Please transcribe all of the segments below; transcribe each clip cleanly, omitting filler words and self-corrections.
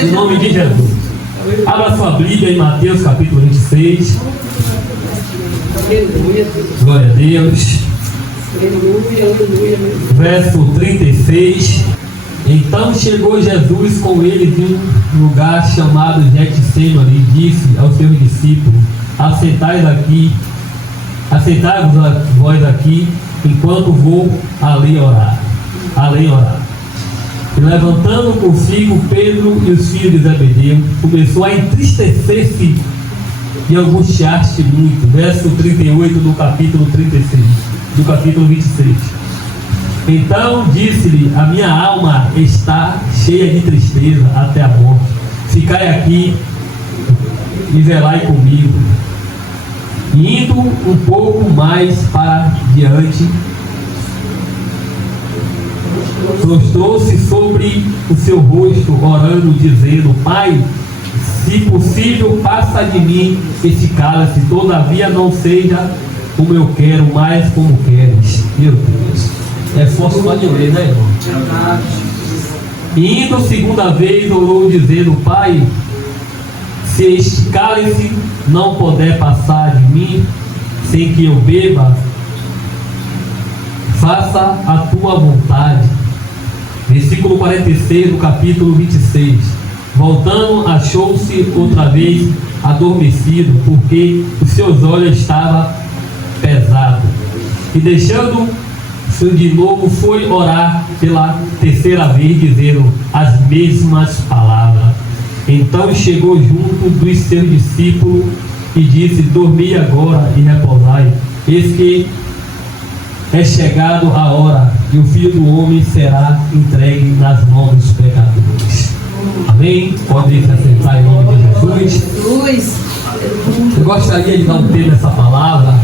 Em nome de Jesus. Abra sua Bíblia em Mateus capítulo 26. Glória a Deus. Verso 36. Então chegou Jesus com eles em um lugar chamado Getsêmani e disse aos seus discípulos: assentai-vos vós aqui, enquanto vou ali orar. E levantando consigo Pedro e os filhos de Zebedeu, começou a entristecer-se e angustiar-se muito. Verso 38 do capítulo 36, do capítulo 26. Então disse-lhe: a minha alma está cheia de tristeza até a morte. Ficai aqui e velai comigo. E indo um pouco mais para diante, prostrou-se sobre o seu rosto, orando, dizendo: Pai, se possível, passa de mim esse cálice, todavia não seja como eu quero, mas como queres. Meu Deus, é força só de ler, né, irmão? E indo segunda vez, orou, dizendo: Pai, se este cálice não puder passar de mim sem que eu beba, faça a tua vontade. Versículo 46 do capítulo 26. Voltando, achou-se outra vez adormecido, porque os seus olhos estavam pesados. E deixando-se de novo, foi orar pela terceira vez, dizendo as mesmas palavras. Então chegou junto dos seus discípulos e disse: dormi agora e repousai, eis que é chegado a hora, e o Filho do Homem será entregue nas mãos dos pecadores. Amém? Pode se assentar em nome de Jesus. Eu gostaria de dar um tempo nessa palavra,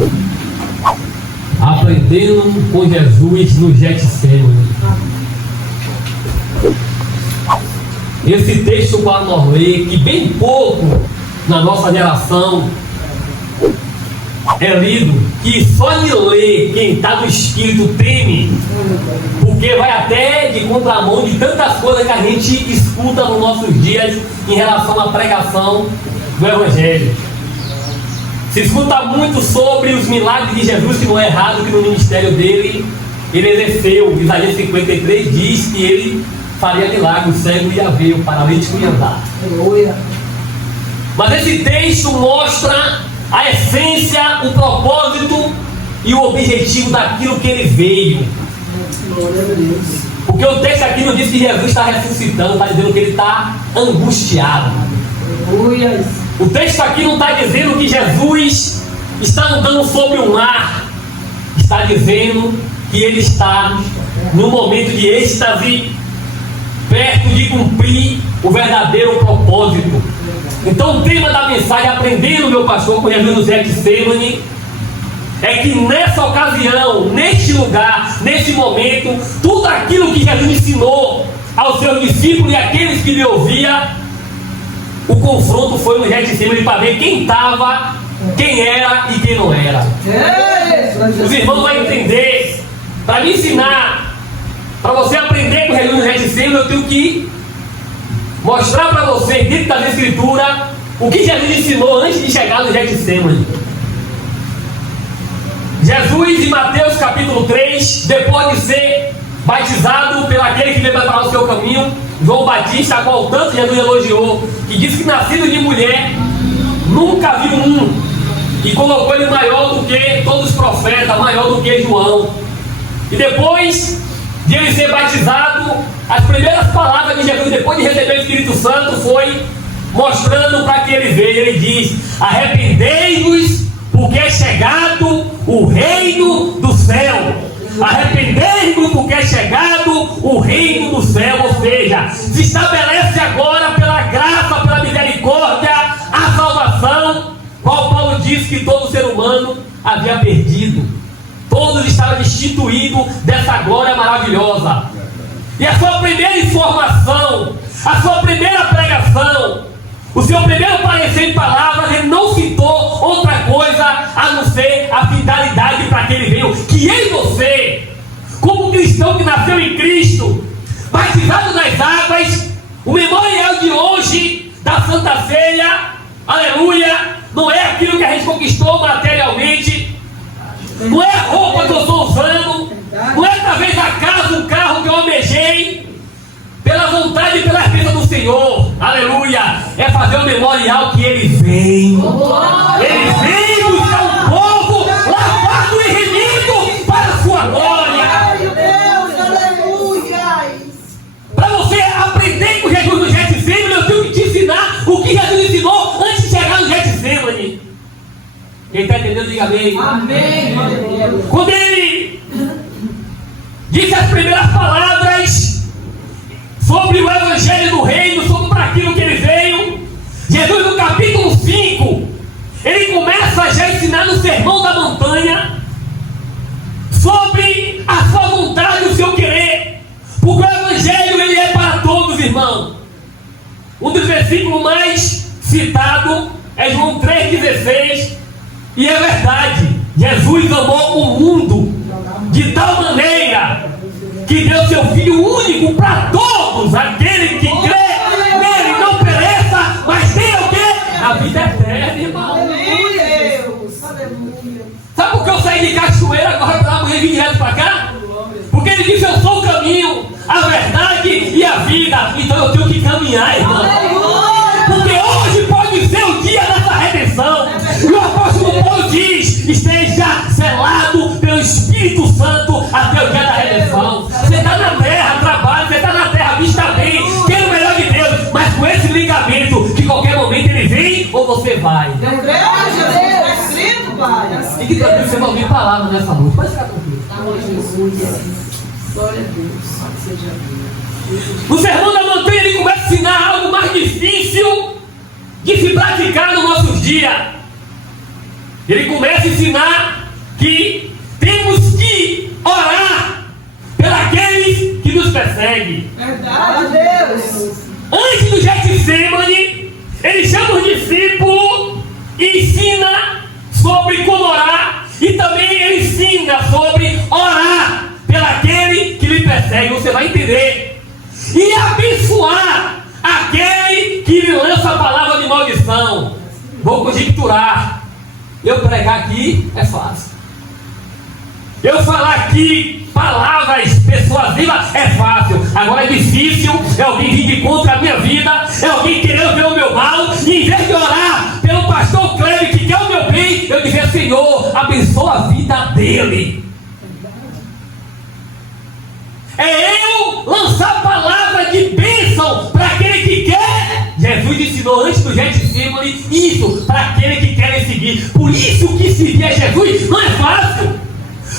aprendendo com Jesus no Getsêmani. Esse texto para nós ler, que bem pouco na nossa geração é lido, que só de ler quem está no Espírito teme, porque vai até de contramão de tantas coisas que a gente escuta nos nossos dias em relação à pregação do Evangelho. Se escuta muito sobre os milagres de Jesus, que não é errado que no ministério dele ele exerceu. Isaías 53 diz que ele faria milagre, o cego ia ver, o paralítico ia andar. Mas esse texto mostra a essência, o propósito e o objetivo daquilo que ele veio. Porque o texto aqui não diz que Jesus está ressuscitando, está dizendo que ele está angustiado. O texto aqui não está dizendo que Jesus está andando sobre o mar. Está dizendo que ele está num momento de êxtase, perto de cumprir o verdadeiro propósito. Então o tema da mensagem, aprendendo, meu pastor, com Jesus no Getsêmani, é que nessa ocasião, neste lugar, nesse momento, tudo aquilo que Jesus ensinou aos seus discípulos e àqueles que lhe ouviam, o confronto foi no Getsêmani para ver quem estava, quem era e quem não era. Os irmãos vão entender. Para me ensinar, para você aprender com Jesus no Getsêmani, eu tenho que mostrar para você, dentro das Escrituras, o que Jesus ensinou antes de chegar no Getsêmani. Jesus, em Mateus capítulo 3, depois de ser batizado pelo aquele que veio preparar o seu caminho, João Batista, a qual tanto Jesus elogiou, que disse que nascido de mulher, nunca viu um, e colocou ele maior do que todos os profetas, maior do que João. E depois de ele ser batizado, as primeiras palavras de Jesus, depois de receber o Espírito Santo, foi mostrando para que ele veio. Ele diz: arrependei-vos, porque é chegado o reino do céu. Arrependei-vos, porque é chegado o reino do céu. Ou seja, se estabelece agora pela graça, pela misericórdia, a salvação, qual Paulo diz que todo ser humano havia perdido. Todos estavam destituídos dessa glória maravilhosa. E a sua primeira informação, a sua primeira pregação, o seu primeiro parecer em palavras, ele não citou outra coisa a não ser a finalidade para que ele veio. Que eu e você, como cristão que nasceu em Cristo, batizado nas águas, O memorial de hoje, da Santa Ceia, aleluia, não é aquilo que a gente conquistou materialmente, não é a roupa que eu estou usando, não é talvez a casa, o carro que eu almejei, pela vontade e pela bênção do Senhor, aleluia, é fazer o memorial que Ele vem. Ele vem buscar um povo lavado e remido para a sua glória. Para você aprender com Jesus no Getsemane, eu tenho que te ensinar o que Jesus ensinou antes de chegar no Getsemane. Quem está entendendo, diga amém. Amém. Quando Ele disse as primeiras palavras sobre o Evangelho do Reino, sobre aquilo que Ele veio, Jesus no capítulo 5, Ele começa já a ensinar no Sermão da Montanha sobre a sua vontade e o seu querer, porque o Evangelho ele é para todos, irmão. Um dos versículos mais citados é João 3,16, e é verdade, Jesus amou o mundo de tal maneira que deu seu Filho único para todos, aquele que crê nele não pereça, mas tenha o quê? A vida eterna, irmão. Sabe por que eu saí de Cachoeira agora para amanhã e vim direto para cá? Porque Ele disse: eu sou o caminho, a verdade e a vida. Então eu tenho que caminhar, irmão. Porque hoje pode ser o dia dessa redenção. E o apóstolo Paulo diz: esteja selado pelo Espírito Santo até o dia da redenção. Você está na terra, trabalha, você está na terra, vista bem, quer o melhor de Deus, mas com esse ligamento, que qualquer momento Ele vem ou você vai. E que tranquilo, você vai ouvir palavra nessa noite. Pode ficar tranquilo. Glória a Deus. Seja Deus. No Sermão da Montanha Ele começa a ensinar algo mais difícil de se praticar nos nossos dias. Ele começa a ensinar que temos que orar pelos que nos perseguem. Verdade, Deus. Antes do Getsemane, Ele chama os discípulos e ensina sobre como orar, e também Ele ensina sobre orar pelaquele que lhe persegue. Você vai entender. E abençoar aquele que lhe lança a palavra de maldição. Vou conjecturar. Eu pregar aqui é fácil. Eu falar aqui palavras persuasivas é fácil. Agora é difícil é alguém vir contra a minha vida, é alguém querendo ver o meu mal, e em vez de orar pelo pastor Cleber que quer o meu bem, eu dizer: Senhor, abençoa a vida dele. É eu lançar palavra de bênção para aquele que quer. Jesus ensinou antes do Getsemane isso para aquele que quer seguir. Por isso que seguir a Jesus não é fácil.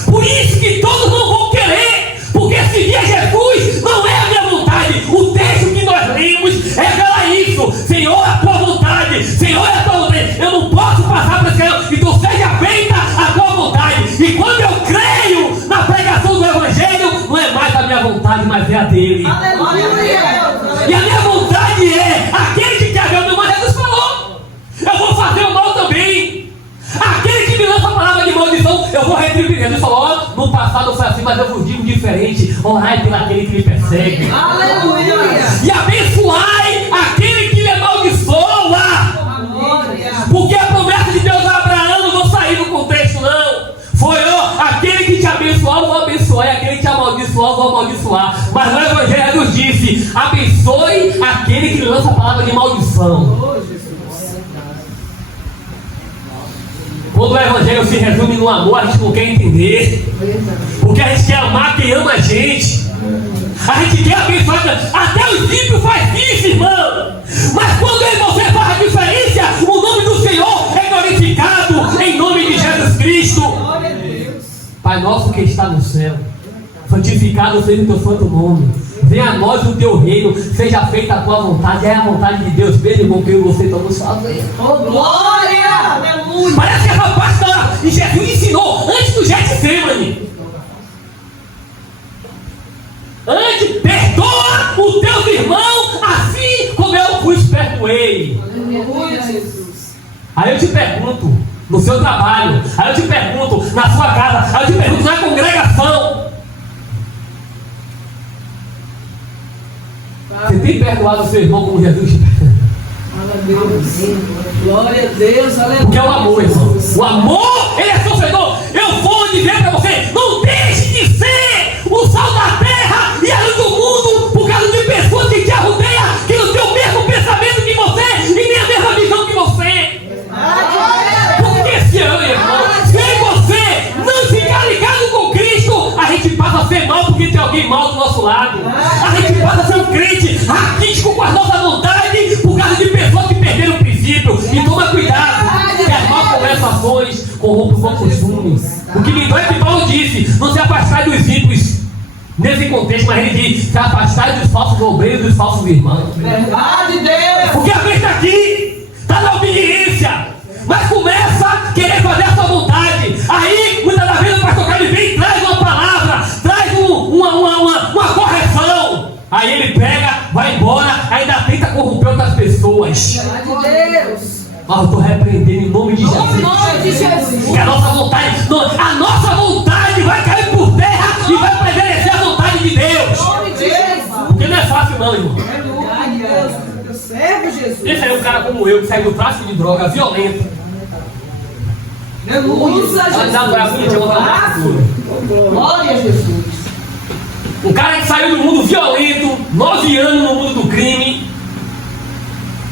Por isso que todos não vão querer. Porque seguir a Jesus não é a minha vontade. O texto que nós lemos revela isso. Senhor, é a tua vontade. Senhor, é a tua vontade. Eu não posso passar para esse Senhor. Então seja feita a tua vontade. E quando eu creio na pregação do Evangelho, não é mais a minha vontade, mas é a dele. Aleluia. E a minha vontade é aquele que quer ver o meu mal. Jesus falou: eu vou fazer o mal também. Aquele que me lança a palavra de maldição, eu vou retribuir. Jesus falou: no passado foi assim, mas eu vos digo diferente. Orai pelo aquele que me persegue. Aleluia. E abençoai aquele que lhe amaldiçoa. Porque a promessa de Deus a Abraão, não vou sair do contexto não. Foi aquele que te abençoar, eu vou abençoar. E aquele que te amaldiçoar, eu vou amaldiçoar. Mas no Evangelho Jesus disse: abençoe aquele que lhe lança a palavra de maldição. Quando o Evangelho se resume no amor, a gente não quer entender. Porque a gente quer amar quem ama a gente. A gente quer abençoar. Até o ímpio faz isso, irmão. Mas quando eu e você faz a diferença, o nome do Senhor é glorificado em nome de Jesus Cristo. Pai nosso que está no céu, santificado seja o teu santo nome. Venha a nós o teu reino, seja feita a tua vontade. É a vontade de Deus, mesmo com que você estamos fazendo. Oh, glória! Aleluia! Parece que essa parte da Jesus ensinou antes do Getsemane. Antes, perdoa os teus irmãos, assim como eu vos perdoei. Aleluia, Jesus. Aí eu te pergunto, no seu trabalho, aí eu te pergunto, na sua casa, aí eu te pergunto, na congregação: Você tem perdoado o seu irmão como Jesus? Glória a Deus, aleluia. Porque é o amor, irmão. O amor, ele é sofredor. Eu vou dizer para você: não deixe de ser o sal da terra e a luz do mundo por causa de pessoas que te rodeiam, que não têm o mesmo pensamento que você e nem a mesma visão que você. Porque se eu, irmão, se você não ficar ligado com Cristo, a gente passa a ser mal porque tem alguém mal do nosso lado. A gente passa a ser um crente raquítico com a nossa vontade por causa de pessoas que perderam o princípio. E toma cuidado, que as más conversações corrompem os bons costumes. O que me dói é que Paulo disse: não se afastai dos ímpios. Nesse contexto, mas ele diz: se afastai dos falsos obreiros e dos falsos irmãos. Verdade, Deus. Porque a vez está aqui, está na obediência, mas começa a querer fazer a sua vontade. Aí, muitas das vezes, o pastor Carlos vem e traz uma palavra, traz uma correção. Aí ele pega, vai embora, ainda tenta corromper outras pessoas. Verdade, Deus. Mas eu estou repreendendo em nome de Jesus. Em nome de Jesus. Porque a nossa vontade vai cair por terra e vai prevalecer a vontade de Deus. Em nome de Jesus. Porque não é fácil não, irmão. Verdade, Deus. Eu servo Jesus. Deixa aí um cara como eu, que sai do tráfico de droga violento. Usa Jesus. Glória a Jesus. Um cara que saiu do mundo violento, 9 anos no mundo do crime,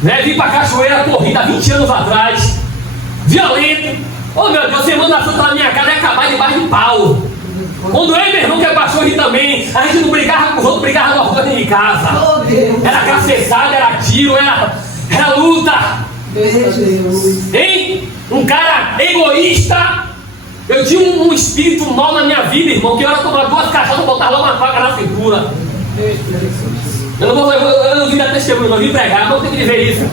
né? Vim pra Cachoeira corrida 20 anos atrás, violento. Oh meu Deus, Semana Santa na minha casa ia acabar debaixo de pau. Quando eu e meu irmão, que é pastor aqui também, a gente não brigava com os outros, brigava no ordem de casa. Oh, Deus. Era cacetada, era tiro, era luta. Deus. Hein? Um cara egoísta. Eu tinha um espírito mal na minha vida, irmão, que eu era tomar 2 caixas e botar logo uma faca na cintura. Eu não vim dar testemunho, eu não vim pregar, não tenho que dizer isso.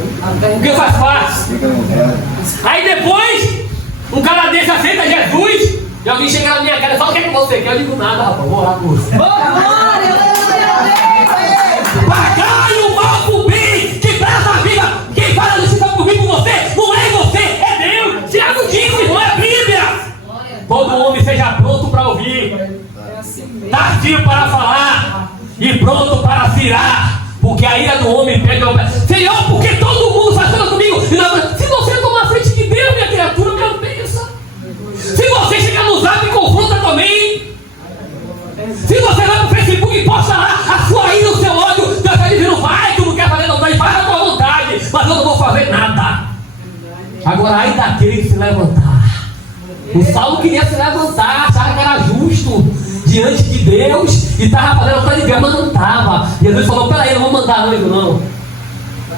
Porque faz parte. Aí depois, um cara desse aceita Jesus, e alguém chega na minha cara e fala: o que é que você quer? Eu digo: nada, rapaz, vou orar por você. Glória a Deus. Pagai o mal por bem, que presta a vida. Quem faz a justiça por mim, por você, não é você, é Deus. Tiago diz, irmão, é a Bíblia. Todo homem seja pronto para ouvir, tardio para falar e pronto para virar, porque a ira do homem pede ao Senhor, porque todo mundo faz tudo comigo. Se você tomar a frente de Deus, minha criatura, meu pensa. Se você chegar no zap e confronta também. Se você vai no Facebook e posta lá a sua ira, o seu ódio, Deus está dizendo: vai, tu não quer fazer não, faz a tua vontade, mas eu não vou fazer nada. Agora, aí daquele que se levantar. O Saulo queria se levantar, achava que era justo diante de Deus e estava fazendo a vontade de Deus, mas não estava. Jesus falou: peraí, não vou mandar não.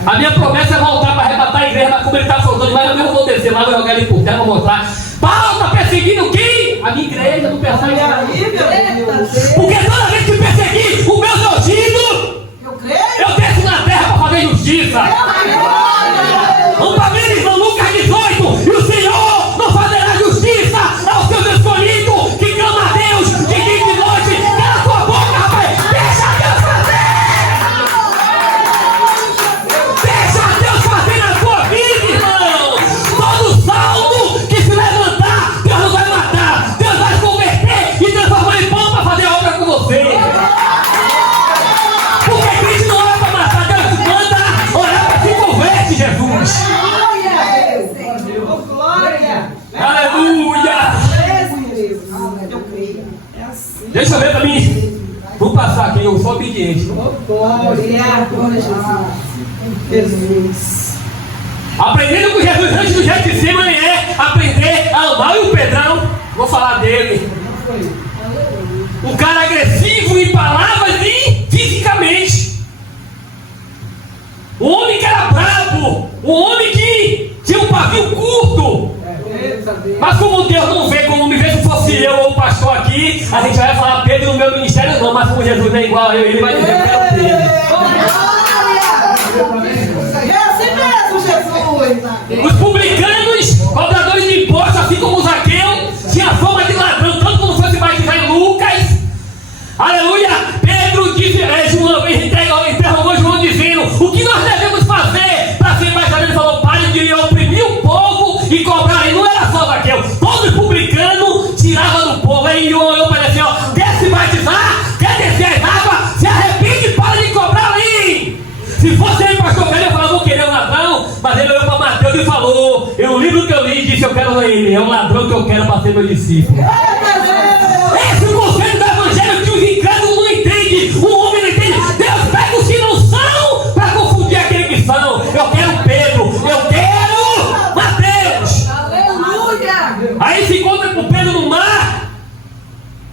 A minha promessa é voltar para arrebatar a igreja, mas como ele está soltando, mas eu mesmo vou descer lá, vou jogar ele por terra, vou mostrar. Paulo está perseguindo quem? A minha igreja, não persegue a minha. Porque toda vez que perseguir o meu ungido, eu desço na terra para fazer justiça. Vamos para ver, irmão, Lucas 18, e o Senhor não fará justiça aos seus escolhidos, que clama a Deus de dia e de noite. Cala a tua boca, rapaz! Deixa Deus fazer! Deixa Deus fazer na tua vida, irmão! Todo salmo que se levantar, Deus não vai matar, Deus vai converter e transformar em pão para fazer a obra com você. Porque Cristo não é para matar, Deus manda orar para que converte, Jesus. Aleluia! Deixa eu ver pra mim. Vou passar aqui, eu sou obediente. Glória a Jesus. Aprendendo com Jesus antes do Getsemane é aprender a amar. E o Pedrão, vou falar dele. Um cara agressivo em palavras e fisicamente. Um homem que era bravo. Um homem que tinha um pavio curto. Mas como Deus não vê como me vê, se fosse eu ou o pastor aqui, a gente vai falar Pedro no meu ministério, não, mas como Jesus não é igual a eu, ele vai dizer que é Pedro. Os publicanos, cobradores de impostos, assim como Zaqueu, tinha fama de ladrão, tanto como fosse batizar em Lucas. Aleluia! Pedro disse, interrogou João dizendo: o que nós devemos fazer para ser embaixador? Ele falou: pare de oprimir o povo e cobrar. E não era só Zaqueu, todo publicano tirava do povo. Aí eu falei assim: ó, quer se batizar, quer descer as águas, se arrepende, para de cobrar. disse: eu quero ele, é um ladrão que eu quero para ser meu discípulo. Esse é o conselho do evangelho que os incrédulos não entendem, o homem não entende. Deus pega os que não são para confundir aqueles que são. Eu quero Pedro, eu quero Mateus. Aleluia! Aí se encontra com Pedro no mar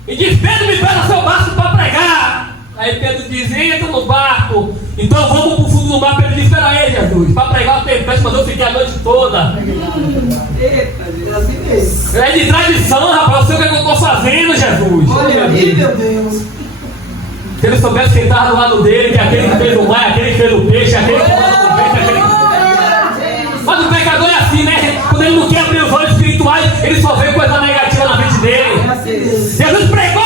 e diz: Pedro, me pega seu barco para pregar. Aí Pedro diz: entra no barco. Então vamos para o fundo do mar. Pedro diz: espera aí, Jesus, para pregar o tempestade, mas eu fiquei a noite toda. Eita, Jesus, assim mesmo. É de tradição, rapaz. Eu sei o que eu estou fazendo, Jesus. Olha aí, meu Deus. Se ele soubesse quem estava do lado dele, que aquele que fez o mar, aquele que fez o peixe, aquele que fez o peixe, aquele que... Mas o pecador é assim, né? Quando ele não quer abrir os olhos espirituais, ele só vê coisa negativa na frente dele. Jesus pregou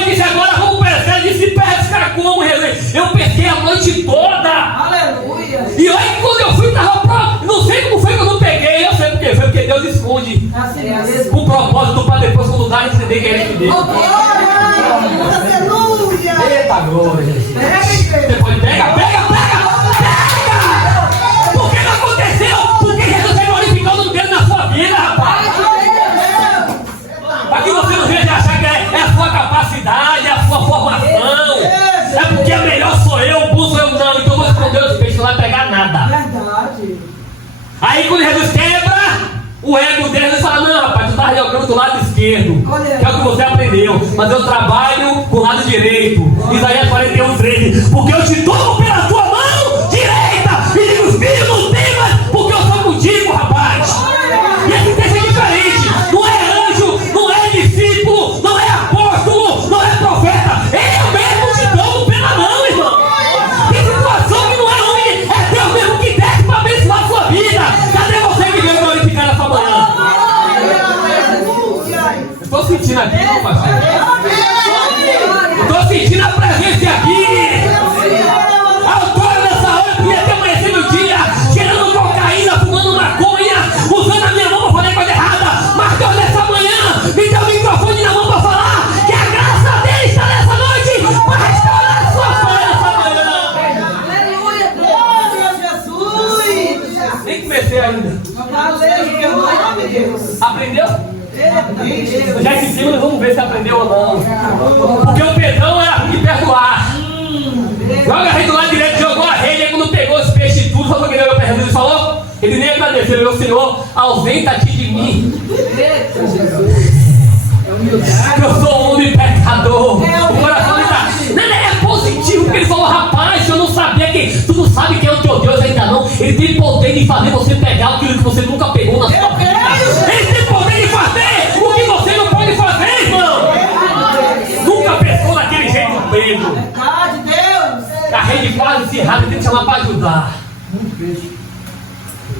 e disse: agora vamos pescar. Ele disse: pescar como, Jesus? Eu pesquei a noite toda. Aleluia. E olha que quando eu fui, estava pronto. Não sei como foi que eu não peguei. Eu sei porque foi, porque Deus esconde Assim mesmo. um propósito para depois, quando dá, entender que é Ele que deu. Aleluia. Eita glória. Você pode pegar, pega! Por que não aconteceu? Porque Jesus vai glorificar o nome dele na sua vida, rapaz. Para que você não veja achar que é a sua capacidade, é a sua formação. É porque a melhor sou eu, o bom sou eu, não. Então eu vou esconder os peixes, não vai pegar nada. Verdade. Aí quando Jesus quebra o ego dele, ele fala: não, rapaz, tu está jogando do lado esquerdo, que é o que você aprendeu, mas eu trabalho com o lado direito. Isaías 41:13, porque eu te tomo pela tua mão direita e digo: filho, não temas, porque eu sou contigo, rapaz. E esse texto é diferente. Não é anjo, não é discípulo, não é apóstolo, não é profeta. Eu mesmo te tomo pela mão, irmão. Que situação que não é homem, é Deus mesmo que desce para abençoar a sua vida. Cadê você que veio glorificar essa manhã? Estou sentindo aqui, meu parceiro. Estou sentindo a presença aqui. Agora nessa hora eu podia ter amanhecido o dia cheirando cocaína, fumando maconha, usando a minha mão para fazer coisa errada. Mas Deus nessa manhã me deu o microfone na mão para falar que a graça dele está nessa noite para restaurar a sua fé nessa manhã. Aleluia. Glória a Jesus. Nem comecei ainda. Aleluia. Glória a Deus. Aprendeu? Eita, Já que em cima nós vamos ver se aprendeu ou não. Porque o Pedrão era de perdoar. Joga a rede do lado direito, jogou a rede, aí quando pegou os peixes e tudo, só porque ele olhou para Jesus e falou, ele nem agradeceu: meu Senhor, ausenta-te de mim. eita, Jesus. É humildade. Eu sou um homem pecador. O coração está. Não, é positivo, porque ele falou: rapaz, eu não sabia que. Tu não sabe quem é o teu Deus ainda não. Ele tem poder de fazer você pegar aquilo que você nunca pegou na sua vida. Ele tem poder de fazer o que você não pode fazer, irmão. Nunca pensou daquele jeito, Pedro. Verdade, Deus. A rede quase se errada, tem que chamar para ajudar.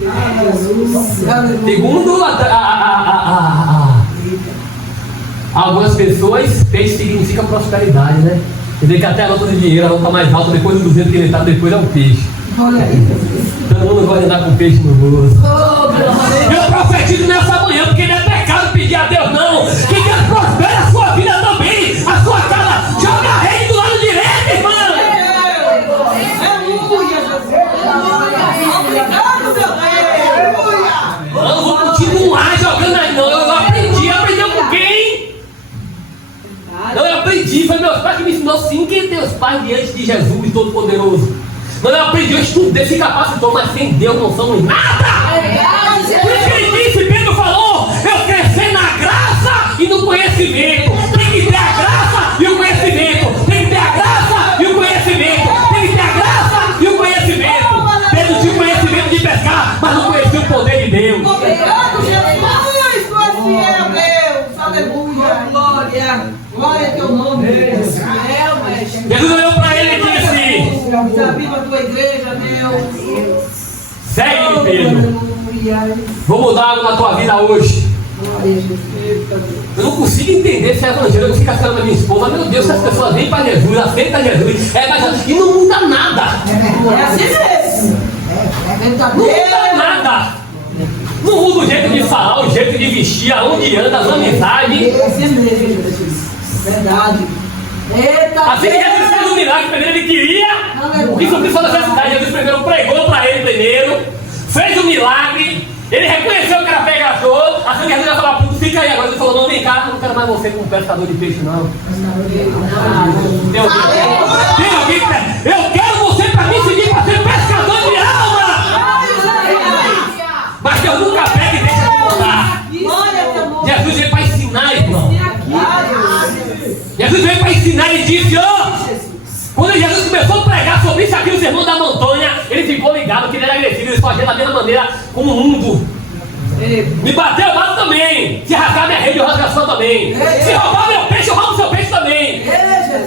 Jesus. Aleluia. Segundo algumas pessoas, peixe significa prosperidade, né? Quer dizer que até a nota de dinheiro, a nota mais alta, depois do 200 que ele está, depois é o peixe. Olha aí. Todo mundo gosta de andar com peixe no bolso. Oh, glória. Eu profetizo nessa manhã, porque não é pecado pedir a Deus, não. Que Deus prospere a sua vida também, a sua casa. Joga a rede do lado direito, irmão. Aleluia, Jesus. Obrigado, meu Deus. Eu não vou continuar jogando aí, não. Eu aprendi. Aprendeu com quem? Eu aprendi. Foi meus pais que me ensinou sim. Quem tem os pais diante de Jesus Todo-Poderoso? Mas eu aprendi, eu estudei, se capacitou, mas sem Deus não somos nada. Por isso que ele disse, Pedro falou: eu crescer na graça e no conhecimento. Tem que ter a graça e o conhecimento. Tem que ter a graça e o conhecimento. Tem que ter a graça e o conhecimento. Pedro tinha conhecimento de pescar, mas não conhecia o poder de Deus. Obrigado, Jesus. Tu és fiel, Deus. Aleluia. Glória. Glória a teu nome, Deus. Fiel, mestre. Jesus olhou para ele e disse: Viva a tua igreja, Deus. segue-me, Pedro. Aleluia. Vou mudar algo na tua vida hoje. Glória a Jesus. Eu não consigo entender esse evangelho. Eu fico falando da minha esposa: meu Deus, se as pessoas vêm para Jesus, aceitam Jesus, mas e não muda nada. É assim mesmo. Não muda nada. Não muda o jeito de falar, o jeito de vestir, aonde anda, as amizades. É assim mesmo, Jesus. Verdade. Eita, Assim que Jesus fez um milagre, primeiro ele queria que suprisse a necessidade. Jesus primeiro pregou para ele primeiro, fez o milagre, Ele reconheceu que era pegador, assim que Jesus ia falar, puto, fica aí agora. Ele falou, não, vem cá, eu não quero mais você como pescador de peixe, não. Tem alguém que quer? Eu quero você para me seguir para ser pescador de alma. Mas Deus nunca pega e deixa de mandar. Jesus veio para ensinar, irmão. Jesus veio para ensinar e disse, quando Jesus começou a pregar sobre isso aqui, o sermão da montanha, ele ficou ligado que ele era agressivo, ele só agia da mesma maneira como o mundo. Me bateu, eu bato também. Se rasgar minha rede, eu rasgo a sua também. Se roubar meu peixe, eu roubo o seu peixe também.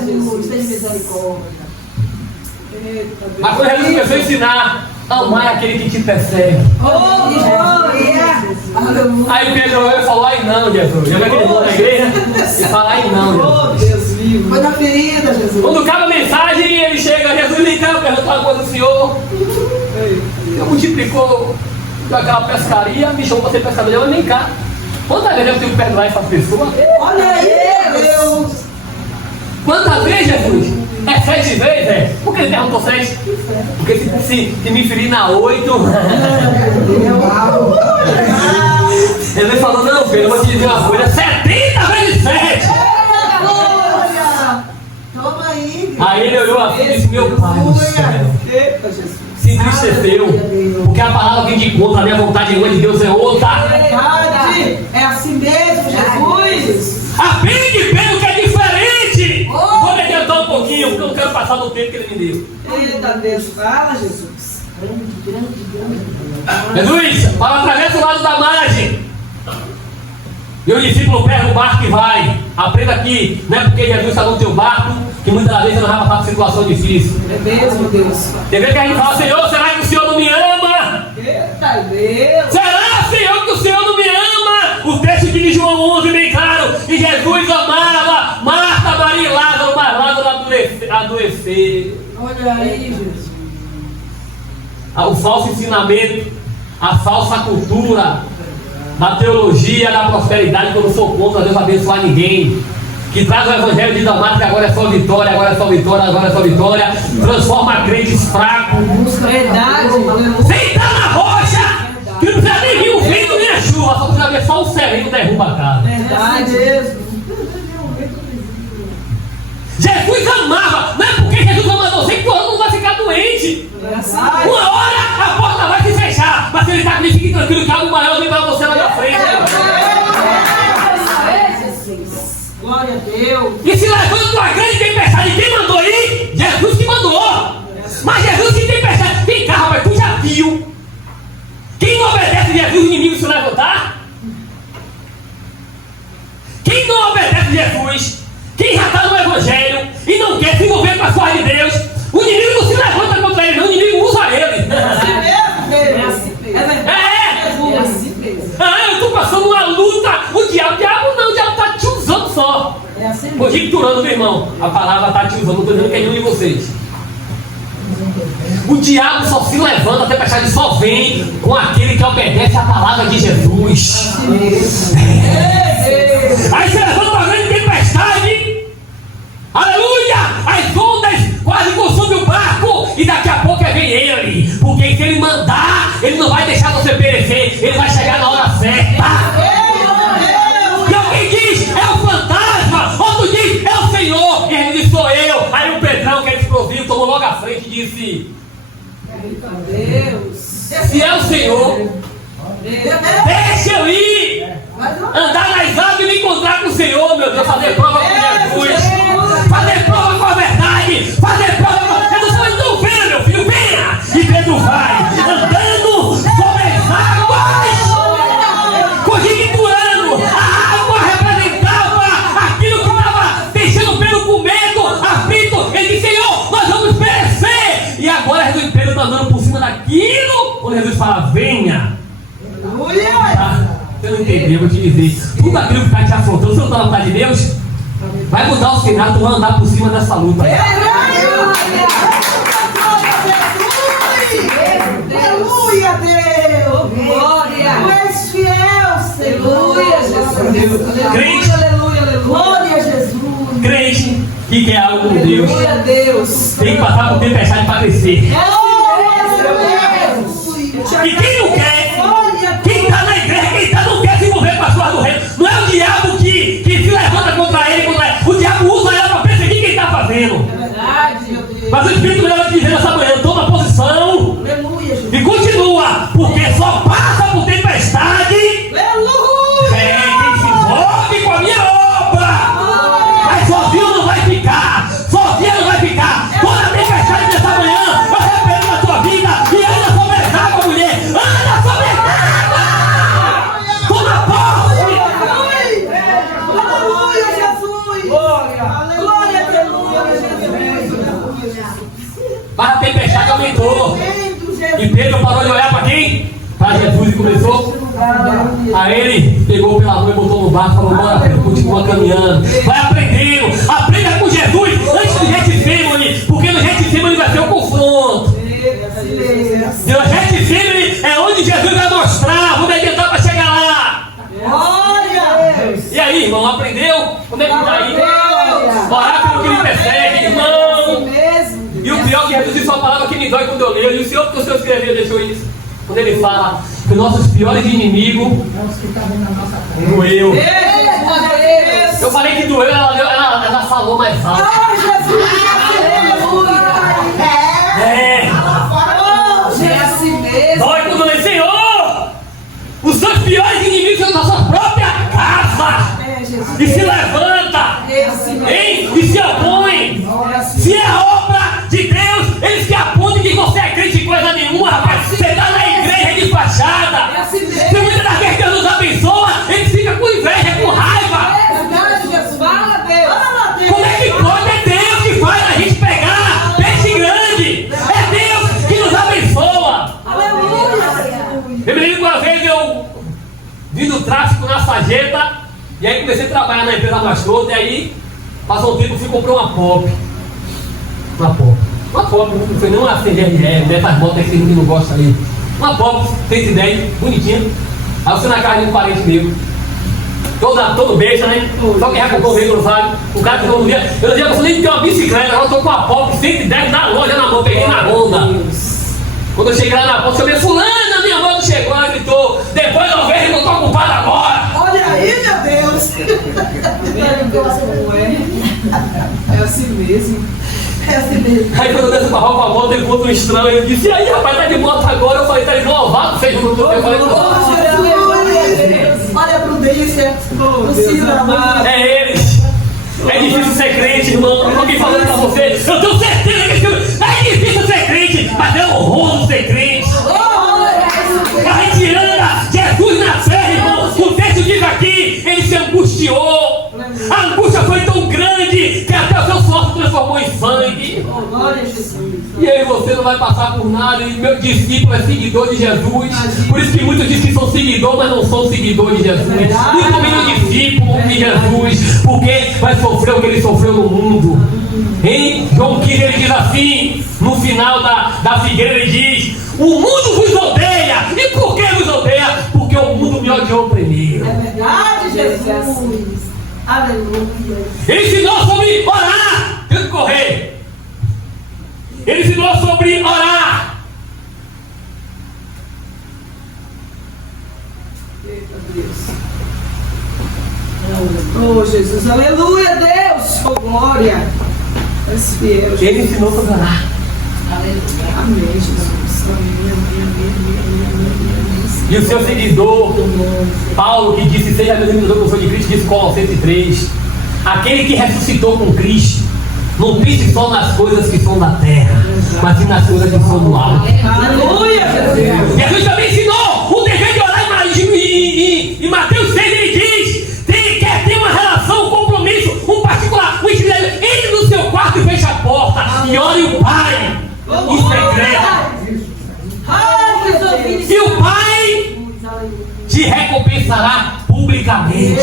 Jesus, tem misericórdia. Mas quando Jesus começou a ensinar, amar é aquele que te persegue. Aí Pedro olhou e falou, ai não, Jesus. Já viu aquele irmão na igreja? E fala, ai não, Jesus. Foi na ferida, Jesus. Quando acaba a mensagem, ele chega, Jesus me quer perguntar uma coisa do Senhor. Eu multiplicou aquela pescaria, me chamou para ser pescador, eu nem cá. Quantas vezes eu tenho que perdoar essa pessoa? Olha aí, Deus. Quantas vezes, Jesus? É 7 vezes, é? Por que ele perguntou 7? Porque se me ferir na 8. Ele falou, não, filho, eu vou te dizer uma coisa, 70 vezes 7. Toma aí. Aí ele olhou assim e disse, meu Pai do céu. Se entristeceu, porque a palavra vem de conta, a minha vontade de Deus é outra. Verdade, é assim mesmo, Jesus. Aprende pelo que é diferente. Vou me adiantar um pouquinho, porque eu não quero passar do tempo que ele me deu. Eita Deus, fala, Jesus. Jesus, para através do lado da margem. E o discípulo pega o barco e vai. Aprenda aqui, não é porque Jesus está no teu barco que muitas das vezes você não vai passar por situação difícil. É mesmo, Deus. Tem vezes que a gente fala, Senhor, será que o Senhor não me ama? Eita Deus. Será, Senhor, que o Senhor não me ama? O texto de João 11, bem claro, e Jesus amava Marta, Maria e Lázaro, mas Lázaro adoeceu. Olha aí, Jesus. O falso ensinamento, a falsa cultura da teologia, da prosperidade, que eu não sou contra Deus abençoar ninguém, que traz o evangelho de Damásco, que agora é só vitória, agora é só vitória, agora é só vitória, transforma crentes fracos. Verdade. Senta na rocha, que não precisa nem vir o vento nem a chuva, só precisa ver só o sereno derruba a casa. Verdade mesmo. Jesus amava, não é porque Jesus ama você que você não vai ficar doente. Uma hora a porta vai se fechar, mas ele está aqui, fique tranquilo que algo maior vem para você lá na frente. Glória a Deus. E se levanta uma grande tempestade, quem mandou ir? Jesus que mandou. Mas Jesus que tempestade, vem cá, rapaz, tu já viu? Quem não obedece Jesus, o inimigo se levantar? Quem não obedece Jesus, quem já está no Evangelho e não quer se envolver com as coisas de Deus, o inimigo não se levanta contra ele, não, o inimigo usa ele. É assim mesmo. Eu estou passando uma luta, o diabo não, o diabo está te usando só. É assim Estou dicturando, meu irmão, a palavra está te usando, não estou dizendo que é nenhum de vocês. O diabo só se levanta, a tempestade só vem com aquele que obedece a palavra de Jesus. Aí você levanta uma grande tempestade, aleluia, as ondas quase consomem o barco, e daqui a pouco vem ele, porque se ele mandar, ele não vai deixar você perecer, ele vai chegar na hora certa. E alguém diz, é o fantasma, outro diz, é o Senhor, e ele diz, sou eu. Aí o Pedrão, que é explosivo, tomou logo à frente e disse, Deus. se é o Senhor, deixa eu ir, andar nas águas e me encontrar com o Senhor, meu Deus, fazer prova com Jesus, fazer prova com a verdade, fazer prova com a... Eu não sou, então venha, meu filho, venha. E Pedro vai, andando sobre as águas, conjecturando. A água representava aquilo que estava deixando Pedro com medo, aflito. Ele disse, Senhor, nós vamos perecer. E agora Pedro está andando por cima daquilo, quando Jesus fala, venha. Você não entendeu, eu vou te dizer. Tudo aquilo que está te afrontando, você não está na vontade de Deus? Vai mudar o cenário, tu vai andar por cima dessa luta. Aleluia, Deus. Glória. Tu és fiel, Senhor. Aleluia, Crente. aleluia, aleluia. Glória, Jesus. Crente que quer algo com Deus, Glória a Deus. tem que passar por tempestade para crescer. Glória a Deus. E quem não quer, quem quem está na igreja, quem está não quer se envolver com as coisas do reino. Não é o diabo que se levanta contra ele, o diabo usa ela para perseguir quem está fazendo. É verdade, meu Deus. Mas o Espírito me leva dizendo essa manhã, toma posição. Aleluia, Jesus. E continua, porque só passa por tempestade Aleluia. quem se envolve com a minha obra. Mas sozinho não vai ficar, sozinho não vai ficar. Toda tempestade dessa manhã, eu repreendo na tua vida e anda sobre essa água, mulher. Anda sobre essa água. Toma posse. Aleluia, Jesus. Glória, aleluia, Jesus. Mas a tempestade aumentou. Lindo, Jesus. E Pedro parou de olhar para quem? Para Jesus e começou. Aí ele pegou pela mão e botou no barco e falou: bora, Pedro, continua caminhando. Vai aprendendo. Aprenda com Jesus antes do Getsemane, porque no Getsemane vai ser o confronto. No Getsemane é onde Jesus vai mostrar, vamos adiantar para chegar lá. Glória. E aí, irmão, aprendeu? Como é que está aí? Orar pelo que lhe persegue, irmão. E o pior é que Jesus disse uma palavra que me dói quando eu leio. E o Senhor, porque o Senhor escreveu, deixou isso. Quando ele fala que nossos piores inimigos doeu. Eu falei que doeu, ela falou mais alto. Dói quando eu leio, Senhor, os seus piores inimigos são nossa própria casa. E se levanta, hein? E se opõe. Se é obra de Deus, eles que apontam que você é crente em coisa nenhuma, rapaz. Você está na igreja de fachada. Se muitas das vezes Deus nos abençoa, eles ficam com inveja, com raiva. Como é que pode? É Deus que faz a gente pegar peixe grande. É Deus que nos abençoa. Eu me lembro que uma vez eu vim do tráfico na sarjeta, e aí comecei a trabalhar na empresa mais toda, e aí passou um tempo, fui comprar uma pop. Uma pop, não foi nem uma CGR, dessas motos que ninguém não gosta aí. Uma pop, 110, bonitinha. Aí eu fui na casa de um parente meu, todo besta, né? Só quem já comprou o veículo sabe. O cara que não via, eu não tinha nem de ter uma bicicleta, agora eu tô com uma pop 110 na loja na mão, peguei na Honda. Quando eu cheguei lá na porta, eu chamei fulana, minha moto chegou, ela gritou, depois eu vejo, não tô ocupado agora. Olha aí, meu Deus. É assim mesmo. Aí quando eu desço pra roupa a moto, eu encontro um estranho, eu disse, e aí rapaz, tá de moto agora? Eu falei, tá de louvado, seja no YouTube. Eu falei, olha a prudência. O Senhor amado. é eles. É difícil ser crente, irmão. Eu alguém falando pra você, eu tenho certeza que é difícil ser crente, mas é honroso ser crente. A gente anda, Jesus na fé, irmão. O texto diz aqui, ele se angustiou. A angústia foi tão grande que até o seu suor se transformou em sangue. E aí você não vai passar por nada. E meu discípulo é seguidor de Jesus. Por isso que muitos dizem que são seguidores, mas não são seguidores de Jesus. Muito menos discípulo de Jesus, porque vai sofrer o que ele sofreu no mundo. Em João 15 ele diz assim, no final da figueira ele diz: o mundo vos odeia. E por que vos odeia? Porque o mundo me odiou primeiro. É verdade, Jesus. Aleluia. Ele ensinou sobre orar. Tem que correr. Ele ensinou sobre orar. Oh, Jesus, aleluia, Deus. Oh, glória. És fiel. Ele ensinou sobre orar. Aleluia. Amém, Jesus. Amém, amém, amém. E o seu seguidor, Paulo, que disse: seja meu imitador como sou de Cristo, disse Colossenses 3: aquele que ressuscitou com Cristo, não pense só nas coisas que são da terra, mas sim nas coisas que são do alto. Aleluia, Jesus. Jesus também ensinou o dever de orar em Mateus 6, ele diz: quer ter uma relação, um compromisso, um particular, um intimidade, entre no seu quarto e feche a porta e ore o Pai em segredo. E o Pai te recompensará publicamente.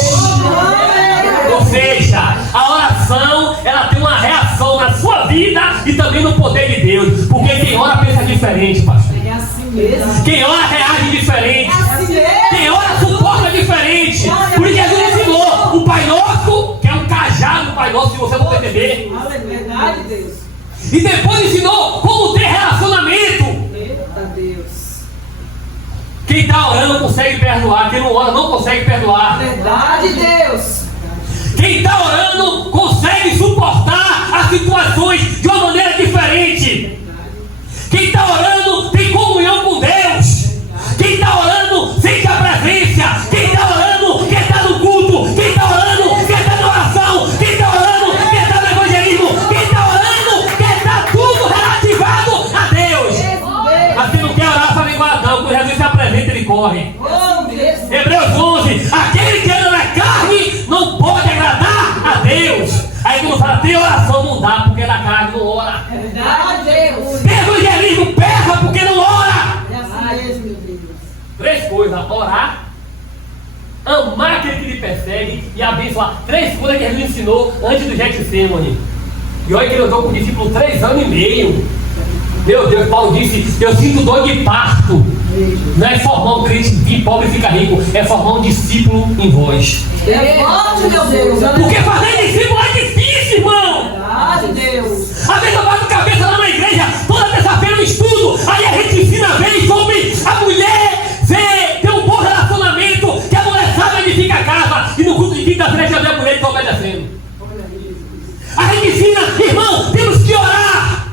Ou seja, a oração, ela tem uma reação na sua vida e também no poder de Deus. Porque quem ora pensa diferente, pastor. É assim mesmo. Quem ora reage diferente. É assim mesmo. Quem ora suporta diferente. Por isso Jesus ensinou o Pai Nosso, que é um cajado do Pai Nosso, se você não perceber. É verdade, Deus. E depois ensinou como ter relacionamento. Eita, Deus. Quem está orando consegue perdoar. Quem não ora não consegue perdoar. Verdade, Deus. Quem está orando consegue suportar as situações de uma maneira diferente. Quem está orando tem comunhão com Deus. Quem está orando sente a presença. Quem está orando quer estar no culto. Quem está orando quer estar na oração. Quem está orando quer estar no evangelismo. Quem está orando quer estar tudo relativado a Deus. Mas quem não quer orar para igual não. Quando Jesus se apresenta, ele corre. Hebreus 11. Aquele que anda na carne não pode agradar a Deus. Aí quando fala, tem oração, não dá, porque na carne não ora. É verdade, Deus. Tem evangelismo, perca, porque não ora. É assim mesmo, meu Deus. 3 coisas: orar, amar aquele que lhe persegue e abençoar. 3 coisas que Jesus ensinou antes do Getsemane. E olha que ele andou com o discípulo 3 anos e meio. Meu Deus, Paulo disse: eu sinto dor de parto. Não é formar um crente de pobre e ficar rico, é formar um discípulo em vós. É forte, meu Deus. Porque fazer discípulo é difícil, irmão. Verdade, Deus. Às vezes eu bato cabeça lá na igreja, toda terça-feira eu estudo, aí a gente ensina bem sobre a mulher ter um bom relacionamento, que a mulher sabe onde fica a casa, e no culto de quinta-feira já vê a mulher que está obedecendo. A gente ensina, irmão, temos que orar.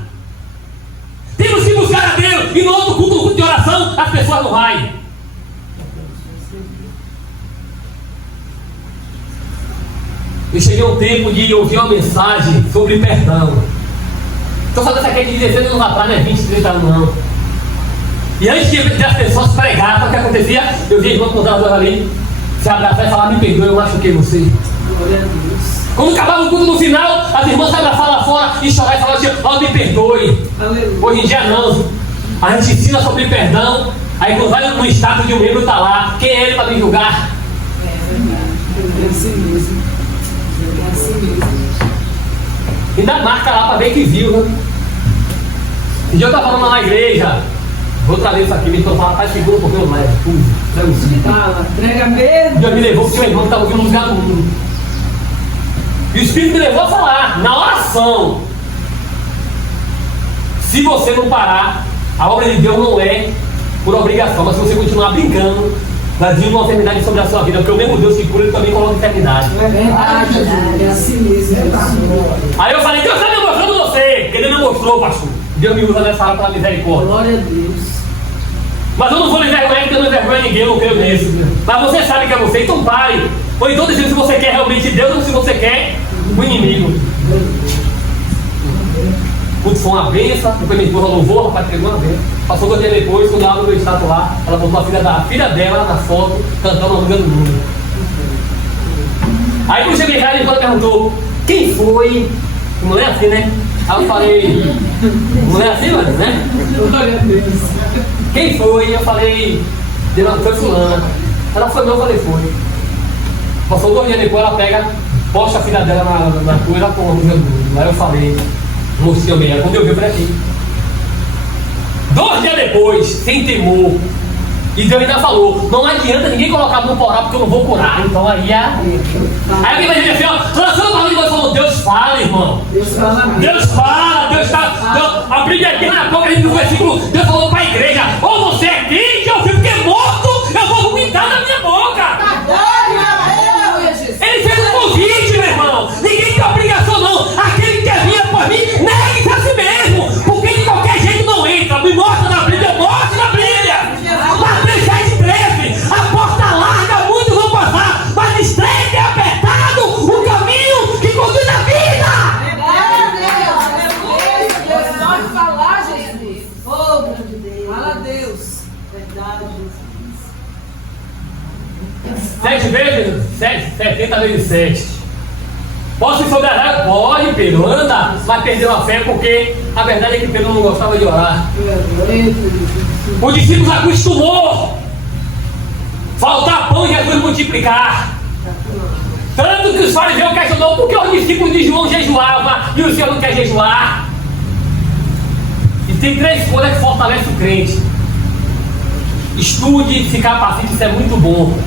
Temos que buscar a Deus. E no outro culto, no culto de oração, as pessoas não vão. Eu cheguei um tempo de ouvir uma mensagem sobre perdão. Estou falando isso aqui de 16 anos atrás, não é 20, 30 anos não. E antes de as pessoas pregarem, sabe o que acontecia? Eu vi a irmã contadora ali se abraçar e falar: me perdoe, eu machuquei você. Glória a Deus. Quando acabava o culto no final, as irmãs se abraçavam lá fora e choravam e falavam: ó, me perdoe. Aleluia. Hoje em dia não. A gente ensina sobre perdão. Aí quando vai no status de um membro, está lá: quem é ele para me julgar? É verdade. É assim mesmo. É assim mesmo. Ainda marca lá para ver que viu, né? Um dia eu estava falando lá na igreja, vou trazer isso aqui, me falou: rapaz, segura um pouquinho mais. Fala, entrega mesmo. E Deus me levou porque o irmão estava ouvindo música do mundo. E o Espírito me levou a falar, na oração: se você não parar, a obra de Deus não é por obrigação, mas se você continuar brincando, vai vir uma enfermidade sobre a sua vida, porque o mesmo Deus que cura, ele também coloca enfermidade. É verdade, é assim mesmo. Aí eu falei: Deus está me mostrando você, porque ele me mostrou, pastor. Deus me usa nessa hora para misericórdia. Glória a Deus. Mas eu não vou lhe envergonhar, porque eu não envergonho ninguém, eu não creio nisso. Mas você sabe que é você, então pare. Ou então decida se você quer realmente Deus ou se você quer o inimigo. Tudo foi uma benção, depois minha esposa louvou, o rapaz pegou uma benção. Passou 2 dias depois, quando ela no estado lá, ela botou a filha dela na foto, cantando a música do mundo. Aí quando cheguei em casa, ela perguntou: quem foi? Não é assim, né? Aí eu falei: não é assim, mano, né? Glória a Deus. Quem foi? Eu falei: foi fulana. Ela foi, não, eu falei: foi. Passou 2 dias depois, ela pega, posta a filha dela na coisa com a música do mundo. Aí eu falei: mostrei bem. Quando eu vi, eu falei assim: 2 dias depois, sem temor, e Deus ainda falou: não adianta ninguém colocar a mão para orar, porque eu não vou curar. Então aí alguém vai dizer assim: ó, lançando a palavra, falou: Deus fala, irmão. Deus fala mesmo. Deus fala, Deus está. A Bíblia aqui na boca, a gente viu o versículo, Deus falou para a igreja: ou você é quente, ou porque é morto, eu vou vomitar na minha boca. Ele fez um convite, meu irmão. Ninguém tem obrigação, não. Aquele que quer vir por mim, negue-se a si mesmo. Porque de qualquer jeito não entra. Me mostra na Bíblia, mostra na Bíblia. Mateus 7:13. A porta larga, muitos vão passar, mas estreito e apertado o caminho que conduz à vida. Deus pode falar, Jesus. Oh, grande Deus. Fala a Deus. Verdade, Jesus. 7 vezes 7, 70 vezes 7. Posso ir sobre a água? Pode, Pedro, anda, mas perdeu a fé porque a verdade é que Pedro não gostava de orar. O discípulo se acostumou faltar pão e Jesus multiplicar. Tanto que os fariseus questionaram por que os discípulos de João jejuavam e o Senhor não quer jejuar. E tem 3 coisas que fortalecem o crente: estude, se capacite, isso é muito bom.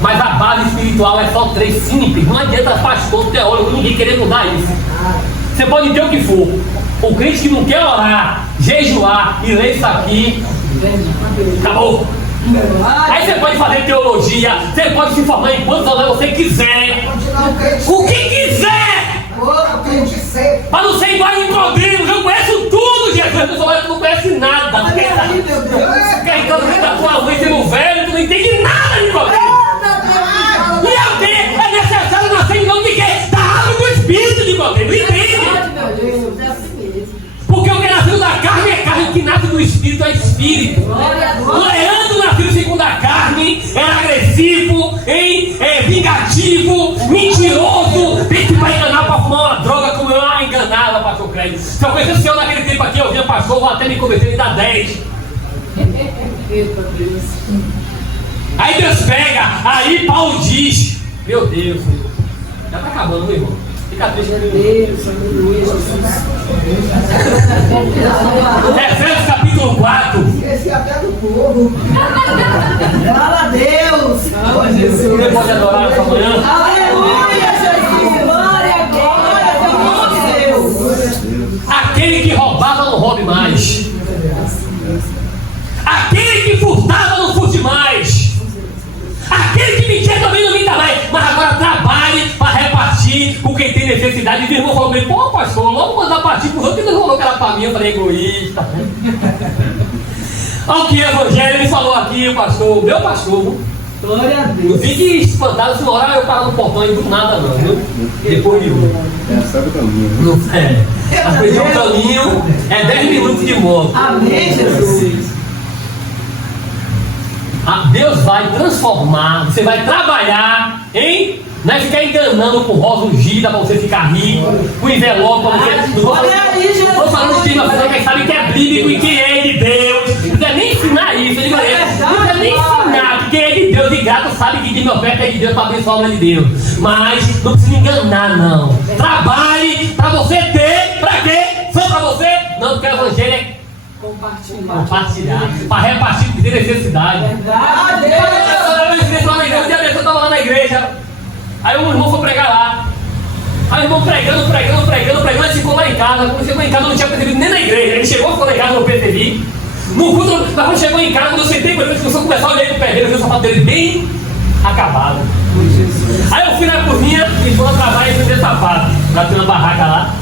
Mas a base espiritual é só 3 simples. Não adianta pastor, teólogo, ninguém querer mudar isso. Você pode ter o que for. O crente que não quer orar, jejuar e ler isso aqui, acabou. Aí você pode fazer teologia, você pode se formar em quantos anos você quiser. O que quiser! Para não ser igual a Nicodemos, eu conheço tudo, Jesus. Tu não conhece nada. Tu quer então da tua mãe sendo velho, tu não entende nada, Nicodemos. Meu Deus, é necessário nascer em nome de quê? Da água do Espírito, Nicodemos. Entende? Porque o que nasceu da carne é carne, o que nasce do Espírito é Espírito. O Leandro nasceu segundo a carne, era agressivo, vingativo, mentiroso, tem que vai enganar para fumar uma droga como eu enganava, pastor Crédito. Se eu conheci o senhor naquele tempo aqui, eu vinha pastor, vou até me converter e dar 10. Aí Deus pega, aí Paulo diz, meu Deus, Senhor, já está acabando, meu irmão. Fica triste, meu Deus, aleluia, Jesus. Efésios capítulo 4. Esqueci até do povo. Fala a Deus. Você pode adorar essa manhã? Aleluia, Jesus. Glória, glória, Deus. Aquele que roubava não roube mais. Aquele que furtava não furte mais. Aquele que mentia também não minta mais. Mas agora trabalhe para repartir com quem tem necessidade. E o irmão falou bem, pô pastor, logo mandar partir para os outros, que não falou que era para mim. Eu falei, egoísta. Olha o que o evangelho ele falou aqui, o pastor, meu pastor. Glória a Deus. Eu vi que espantado, se não orar, eu paro no portão e do nada não, viu? Depois de sabe o caminho. As coisas do caminho é 10 minutos de moto. Amém, Jesus. Deus vai transformar, você vai trabalhar, hein? Não é ficar enganando com rosa ungida para você ficar rico, com envelope para você. Olha aí, Jesus. Estou falando de uma pessoa que sabe que é bíblico e que é de Deus. Não precisa nem ensinar isso, não precisa nem ensinar que quem é de Deus de graça sabe que de oferta é de Deus para abençoar a obra de Deus. Mas não precisa enganar, não. Trabalhe para você ter, para quê? Só para você? Não, porque o evangelho é compartilhar, para repartir com necessidade. Eu estava lá na igreja, aí um irmão foi pregar lá. Aí o irmão pregando, ele ficou lá em casa. Quando chegou em casa, eu não tinha percebido nem na igreja. Ele chegou, ficou lá em casa, eu não percebi. No culto, mas quando chegou em casa, quando eu sentei com ele, começou a começar a olhar pro pé dele, eu vi o sapato dele bem acabado. Aí eu fui na cozinha e fui trabalhar e vender sapato. Lá tem uma barraca lá.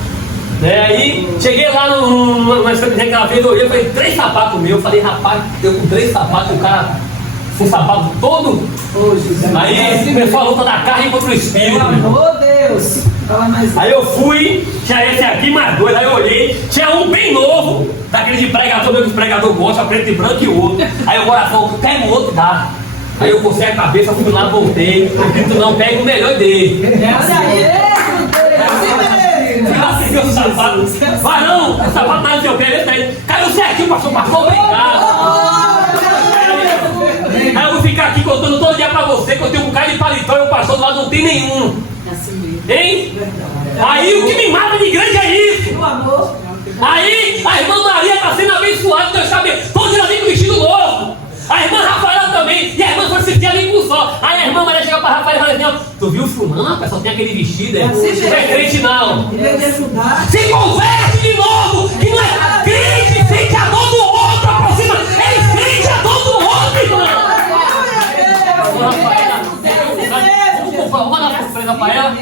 Aí cheguei lá numa escadinha que ela fez, eu olhei, falei, 3 sapatos meus. Eu falei, rapaz, eu com 3 sapatos, o cara com o sapato todo. Aí começou a luta da carne contra o espírito. Oh Deus. Aí eu fui, tinha esse aqui mais 2, aí eu olhei, tinha um bem novo, daquele de pregador, meu que os pregador gosta, preto e branco e o outro. Aí o coração, pega o outro e dá. Aí eu cocei a cabeça, fui lá, voltei. O grito não, pega o melhor dele. Olha aí, meu sapato, varão, o sapato tá no seu pé, esse aí. Caiu certinho, pastor, obrigado. Aí eu vou ficar aqui contando todo dia pra você que eu tenho um cara de paletó e o pastor do lado não tem nenhum. Hein? Aí o que me mata de grande é isso. Aí a irmã Maria está sendo abençoada, Deus está bem. Todos eles com vestido novo. A irmã Rafaela também. E a irmã foi sentir ali com o sol. Aí a irmã Maria chega para Rafaela e fala assim: ó, tu viu fulano, rapaz? Só tem aquele vestido. Não é crente não. Se converte de novo. Que não é crente, sente a dor do outro. Aproxima. Ele sente a dor do outro, irmão. Vamos dar uma surpresa para ela.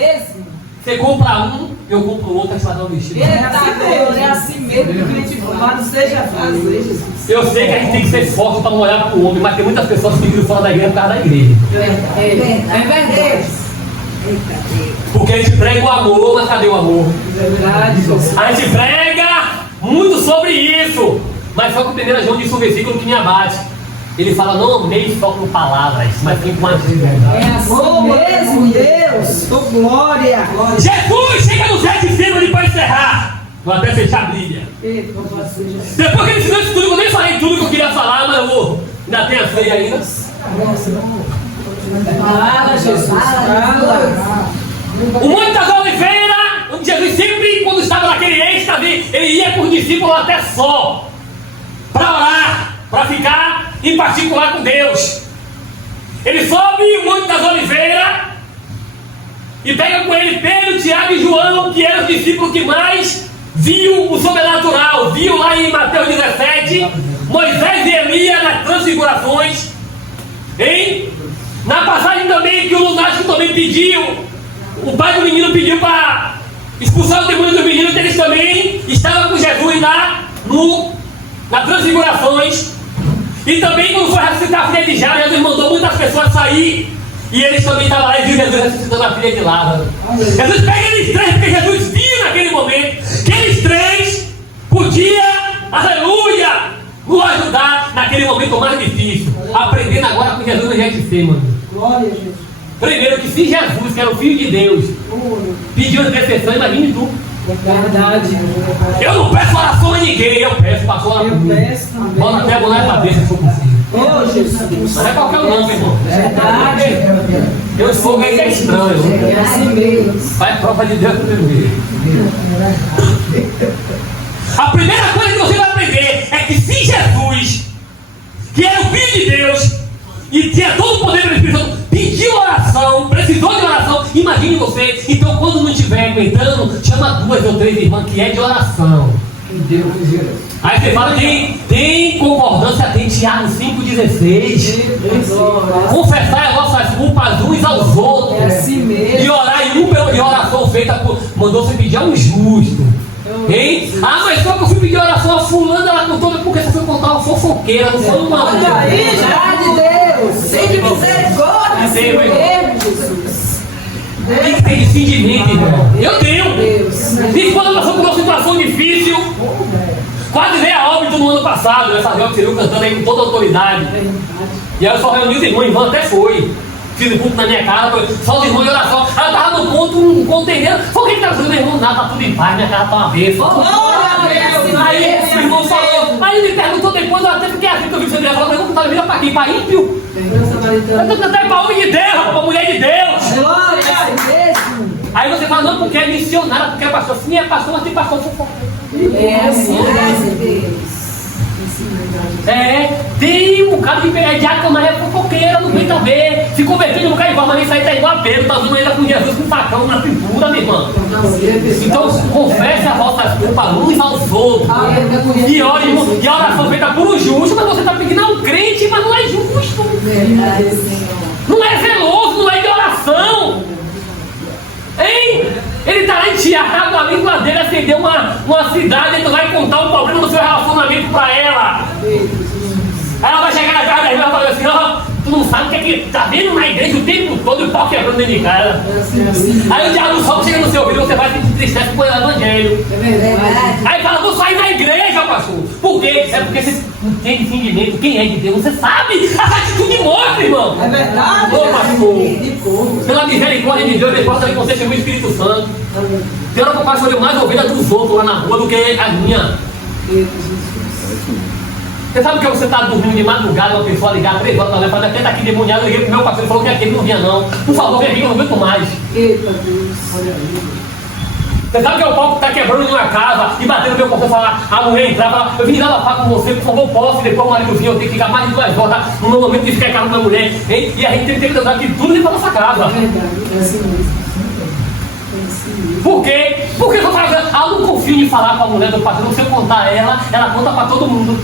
Você compra um, eu compro outro, aí você vai dar um vestido. É assim mesmo que a gente fala, seja fácil. Eu sei que a gente tem que ser forte para não olhar para o homem, mas tem muitas pessoas que ficam fora da igreja por causa da igreja. É verdade. Porque a gente prega o amor, mas cadê o amor? A gente prega muito sobre isso, mas só que o 1 João disse um versículo que me abate. Ele fala, não amei só com palavras, mas sim com atitude. É assim mesmo, Deus. Glória. Jesus chega no 7 cima para encerrar. Vou até fechar a Bíblia. Depois que ele ensinou isso tudo, eu nem falei tudo que eu queria falar, mas eu vou. Ainda tem a ceia ainda. Fala, Jesus. Fala. O Monte das Oliveiras, onde Jesus sempre, quando estava naquele êxtase, ele ia com os discípulos até só, para orar, para ficar em particular com Deus. Ele sobe o Monte das Oliveiras e pega com ele Pedro, Tiago e João, que eram os discípulos que mais viu o sobrenatural. Viu lá em Mateus 17, Moisés e Elias nas transfigurações. Hein? Na passagem também que o lunático também pediu, o pai do menino pediu para expulsar o demônio do menino, eles também estavam com Jesus lá nas transfigurações. E também quando foi ressuscitar a filha de Jairo, Jesus mandou muitas pessoas sair. E eles também estavam lá e viu Jesus ressuscitando a filha de Lázaro. Jesus pega eles três, porque Jesus viu naquele momento que eles três podiam, aleluia, nos ajudar naquele momento mais difícil. Aprendendo agora com Jesus no Getsemane. Glória a Jesus. Primeiro que se Jesus, que era o Filho de Deus, pediu intercessão, imagine tu. Verdade. Eu não peço oração a ninguém, eu peço para orar por mim. Bota até a mão na cabeça se for possível. Oh, Jesus. Mas não é qualquer um não, meu irmão. Verdade. Eu sou alguém que é estranho. É assim mesmo. Vai prova de Deus primeiro. A primeira coisa que você vai aprender é que se Jesus, que era o Filho de Deus, e tinha todo o poder do Espírito Santo, pediu oração, precisou de oração, imagine você. Então quando não estiver aguentando, chama 2 ou 3 irmãs que é de oração. Aí você fala que tem concordância, tem Tiago 5,16. Confessar as vossas culpas uns aos outros. É assim mesmo. E orar em oração feita por. Mandou você pedir a um justo. Hein? Ah, mas só que eu fui pedir oração a fulana, ela contou, porque você foi contar uma fofoqueira, não foi uma. Olha aí, de Deus. Sem misericórdia. Sim, meu irmão. Jesus. Tem que ter discernimento, irmão. Eu tenho. E quando passou por uma situação difícil, quase veio a óbito no ano passado, essa reunião que você viu cantando aí com toda a autoridade. E aí eu só reuni os irmãos até foi. Fiz um culto na minha casa, só os irmãos de oração. Ela estava no ponto, um contendeiro. Foi o que está fazendo, meu irmão? Nada, tá tudo em paz, minha casa está uma vez. Aí o irmão falou, aí ele me perguntou depois, eu até fiquei assim, que eu vi que você ia falar, mas eu não estava vindo para quem? Para ímpio? Eu estou cantando para homem de Deus, para mulher de Deus. Glória a Deus. Aí você fala, não, porque é missionária, porque é pastor. Sim, é pastor, mas tem pastor fofoqueiro. É assim, graças a Deus. Tem um bocado de diácono, mas é fofoqueira, não aguenta ver. Se convertendo no cara igual, mas isso aí tá igual a Pedro, tá vindo ainda com Jesus com um facão na cintura, meu irmão. Então confesse as vossas culpas uns aos outros. E ore, irmão, e a oração feita por um justo, mas você tá pedindo a um crente, mas não é justo. Não é zeloso, não é de oração. Hein? Ele está lá em Tiago, a língua dele acendeu uma cidade, ele vai contar o problema do seu relacionamento para ela. Aí ela vai chegar na casa da irmã e falar assim, ó, tu não sabe o que é que tá vendo na igreja o tempo todo e o pau quebrando dentro de casa. Aí o diabo só chega no seu ouvido e você vai se entristecer com o evangelho. Aí fala, vou sair da igreja, pastor. Por quê? É porque você não tem entendimento, quem é de Deus, você sabe. Essa atitude mostra, irmão. É verdade. Ô, pastor, pela misericórdia de Deus, depois que você chegou o Espírito Santo. Tem hora que o pastor olhou mais ovelha dos outros lá na rua do que a minha. Você sabe que você está dormindo de madrugada, uma pessoa ligar 3 horas da manhã, até daqui demoniado, eu liguei pro meu pastor, ele falou que aquele não vinha não. Por favor, vem aqui, eu não aguento mais. Eita Deus, olha aí. Você sabe que é o pau que está quebrando em uma casa e batendo no meu portão e falar, a mulher entrava, eu vim lá falar com você, por favor, posso, e depois o marido vinha, eu tenho que ficar mais de 2 horas, no meu momento de ficar com a mulher, hein? E a gente tem que usar aqui tudo dentro da nossa casa. É verdade, é assim mesmo. Por quê? Porque eu não confio em falar com a mulher do pastor, se eu contar ela conta para todo mundo.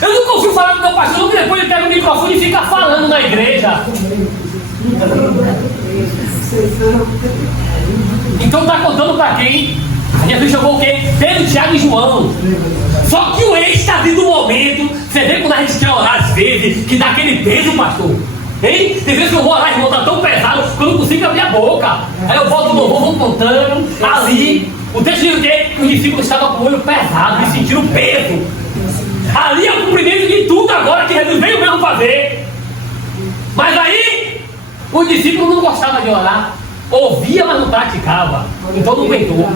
Eu não confio em falar com o meu pastor, porque depois ele pega o microfone e fica falando na igreja. Então tá contando para quem? Jesus chamou o quê? Pedro, Tiago e João. Só que o êxtase do momento, você vê quando a gente quer orar às vezes, que dá aquele peso, pastor. Hein? Tem vezes que eu vou orar, irmão, tá tão pesado que eu não consigo abrir a boca. Aí eu volto no vou contando, ali. O texto diz o quê? Que os discípulos estavam com o olho pesado e sentiram peso. Ali é o cumprimento de tudo agora que Jesus veio mesmo fazer. Mas aí, os discípulos não gostavam de orar. Ouvia, mas não praticava. Então não aguentou.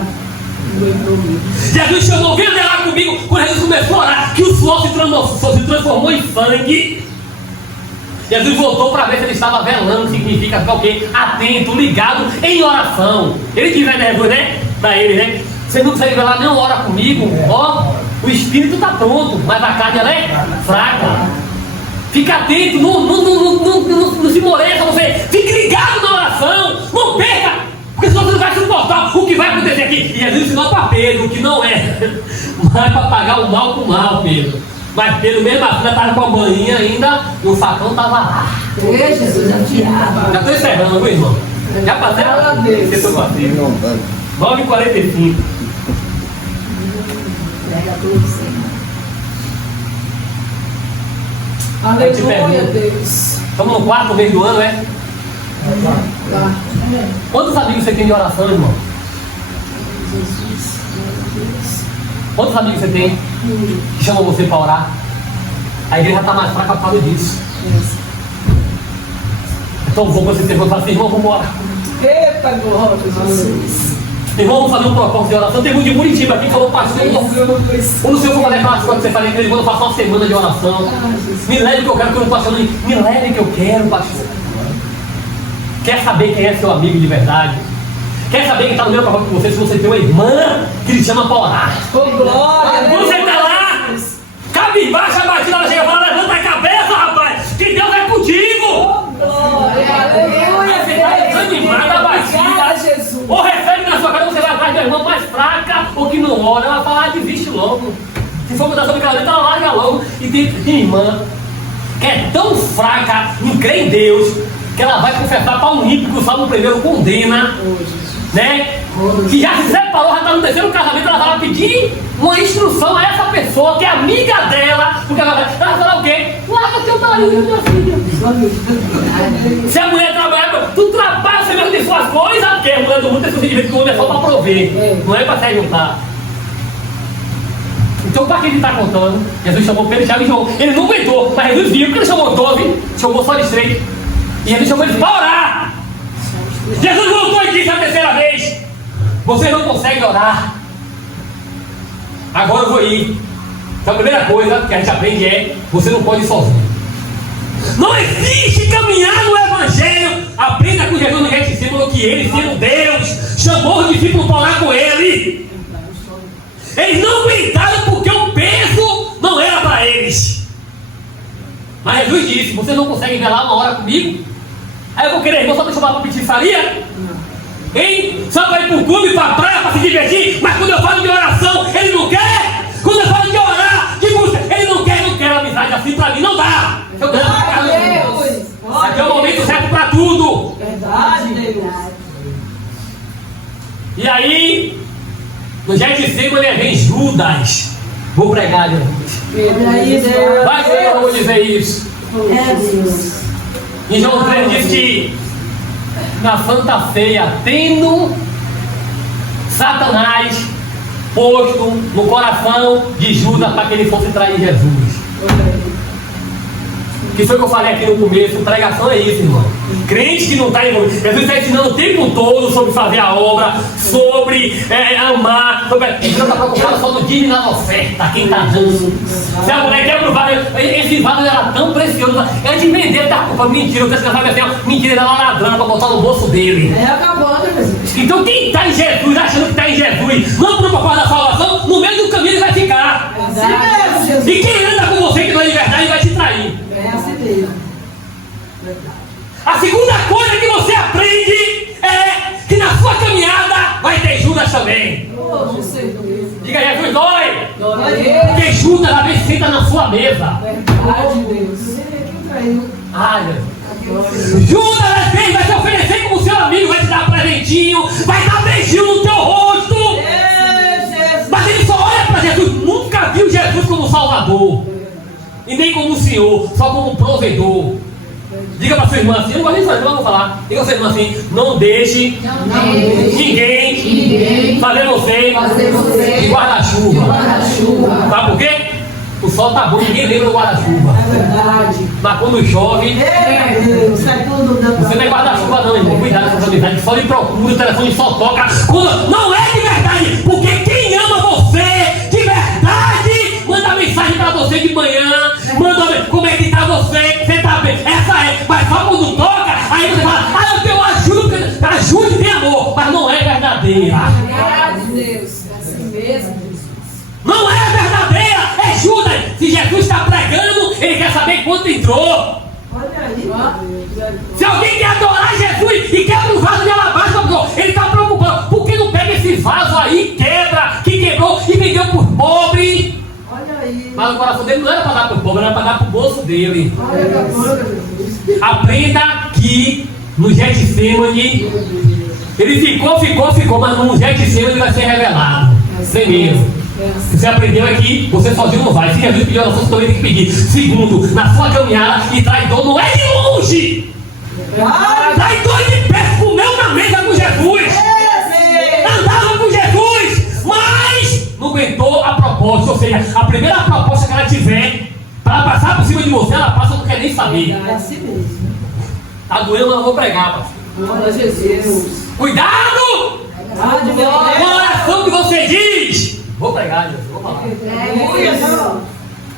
Jesus chamou, vem lá comigo. Quando Jesus começou a orar, que o suor se transformou em sangue. Jesus voltou para ver se ele estava velando, significa o quê? Atento, ligado, em oração. Ele diz, né, para ele, né? Você não precisa velar, não ora comigo, ó. O espírito está pronto, mas a carne ela é fraca. Fica atento, não se moleça, você fique ligado na oração, não perca, porque senão você não vai suportar o que vai acontecer aqui. E Jesus ensinou para Pedro, que não é, mas é para pagar o mal com o mal, Pedro. Mas Pedro mesmo assim estava com a maninha ainda, e o facão estava lá. Jesus, Já estou encerrando, meu irmão. Já passei a vez. 9h45. Aleluia, Deus. Estamos no 4º mês do ano, é? Quantos amigos você tem de oração, irmão? Quantos amigos você tem que chamam você para orar? A igreja está mais fraca por causa disso. Então vou você e fala assim, irmão, vamos orar. Eita, glória, Irmão, vamos fazer um propósito de oração. Tem muito de Muritiba aqui que falou, pastor, ou no seu for fazer aquelas coisas que você fala em igreja, quando eu faço uma semana de oração. Me leve que eu quero, que eu não pastor, me leve que eu quero, pastor. Quer saber quem é seu amigo de verdade? Quer saber quem está no meu propósito com você? Se você tem uma irmã que lhe chama para orar. Oh, glória. Quando você está lá, cabe embaixo, a batida, ela chega e fala, levanta a cabeça, rapaz, que Deus é contigo. Glória, aleluia. Você está desanimada, abatida. Ou recebe na sua casa, você vai atrás da irmã mais fraca, ou que não ora, ela fala, desiste logo. Se for mudar sobre aquela letra, ela larga logo. E tem irmã que é tão fraca, não crê em Deus, que ela vai confessar para um ímpio que o Salmo 1 condena, né? Que já se separou, já está no 3º casamento, ela vai pedir uma instrução a essa pessoa que é amiga dela, porque ela vai falar o quê? Larga teu marido, minha filha. Se a mulher trabalha, tu trabalha, você mesmo tem suas coisas, porque a mulher do mundo tem seu direito, que o homem é só para prover, não é para se juntar. Então, para que ele está contando? Jesus chamou Pedro, Tiago e João. Ele não aguentou, mas Jesus viu, porque ele chamou 12, chamou só de 3. E ele chamou eles para orar. Jesus voltou e disse a 3ª vez: vocês não conseguem orar. Agora eu vou ir. Então a primeira coisa que a gente aprende é: você não pode ir sozinho. Não existe caminhar no Evangelho. Aprenda com Jesus no Getsemane que ele, sendo Deus, chamou os discípulos para orar com ele. Eles não aguentaram porque o peso não era para eles. Mas Jesus disse: vocês não conseguem velar uma hora comigo? Aí eu vou querer, irmão, só para chamar para petifaria? Hein? Só para ir para o clube, para a praia, para se divertir? Mas quando eu falo de oração, ele não quer? Quando eu falo de orar, de música, ele não quer amizade assim, para mim não dá. Eu quero ficar Deus. Aqui é o momento certo para tudo. Verdade, Deus. E aí, no Getsemane vem Judas. Vou pregar, Jesus. Vai ver, eu vou dizer isso. Deus. E João 3 diz que na Santa Ceia, tendo Satanás posto no coração de Judas para que ele fosse trair Jesus. Que foi o que eu falei aqui no começo, pregação é isso, irmão. Crente que não está envolvido. Jesus está ensinando o tempo todo sobre fazer a obra, sobre amar, sobre. Ele não está preocupado só no dízimo e nas ofertas, quem está dando. Se a mulher quebra o vaso, esse vaso era tão precioso, é de vender, tá? Mentira, o texto sabe assim, mentira, ele era ladrando para botar no bolso dele. É acabando, Jesus. Então quem está em Jesus, achando que está em Jesus, não preocupado da salvação, no meio do caminho ele vai ficar. Verdade. E quem anda com você que não é de verdade vai te trair. É assim mesmo. A segunda coisa que você aprende é que na sua caminhada vai ter Judas também. Diga aí, Jesus, dói. Porque Judas às vezes senta na sua mesa. Verdade, Deus. Ai, Judas às vezes vai te oferecer como seu amigo, vai te dar presentinho, vai dar beijinho no teu rosto. Mas ele só olha para Jesus, nunca viu Jesus como Salvador. E nem como Senhor, só como provedor. Diga para sua irmã assim, eu não gosto nem de falar, vou falar. Diga para sua irmã assim: não deixe ninguém fazer você de guarda-chuva. Sabe por quê? O sol tá bom, ninguém lembra do guarda-chuva. É verdade. Mas quando chove, você não é guarda-chuva não, irmão. Cuidado com essa amizade, só lhe procura, o telefone só toca quando não é de verdade. Porque quem ama você de verdade manda mensagem para você de manhã, manda como é que tá você, você tá bem, essa é, mas só quando toca, aí você fala: eu tenho ajuda, ajude tem amor, mas não é verdadeira. Verdade, Deus. É assim mesmo. Não é verdadeira, é Judas. Se Jesus está pregando, ele quer saber quanto entrou. Olha aí. Se alguém quer adorar Jesus e quebra um vaso de alabastro, ele está preocupado. Por que não pega esse vaso aí, quebra, que quebrou e vendeu por pobre? Olha aí. Mas o coração dele não era para dar para o povo, era para dar para o bolso dele. Aprenda que no Getsemane, ele ficou, mas no Getsemane ele vai ser revelado. Sem mesmo. Você aprendeu aqui, você sozinho não vai. Se Jesus pediu oração, você também tem que pedir. Segundo, na sua caminhada, e traidor não é de longe. Traidor de perto, comeu na mesa com Jesus. Andava com Jesus, mas não aguentou a proposta. Ou seja, a primeira proposta que ela tiver, para ela passar por cima de você, ela passa, não quer nem saber. É assim mesmo. Tá doendo, mas eu vou pregar, pastor. Glória a Jesus. Cuidado! Com a oração que você diz. Vou pregar, Jesus, vou falar.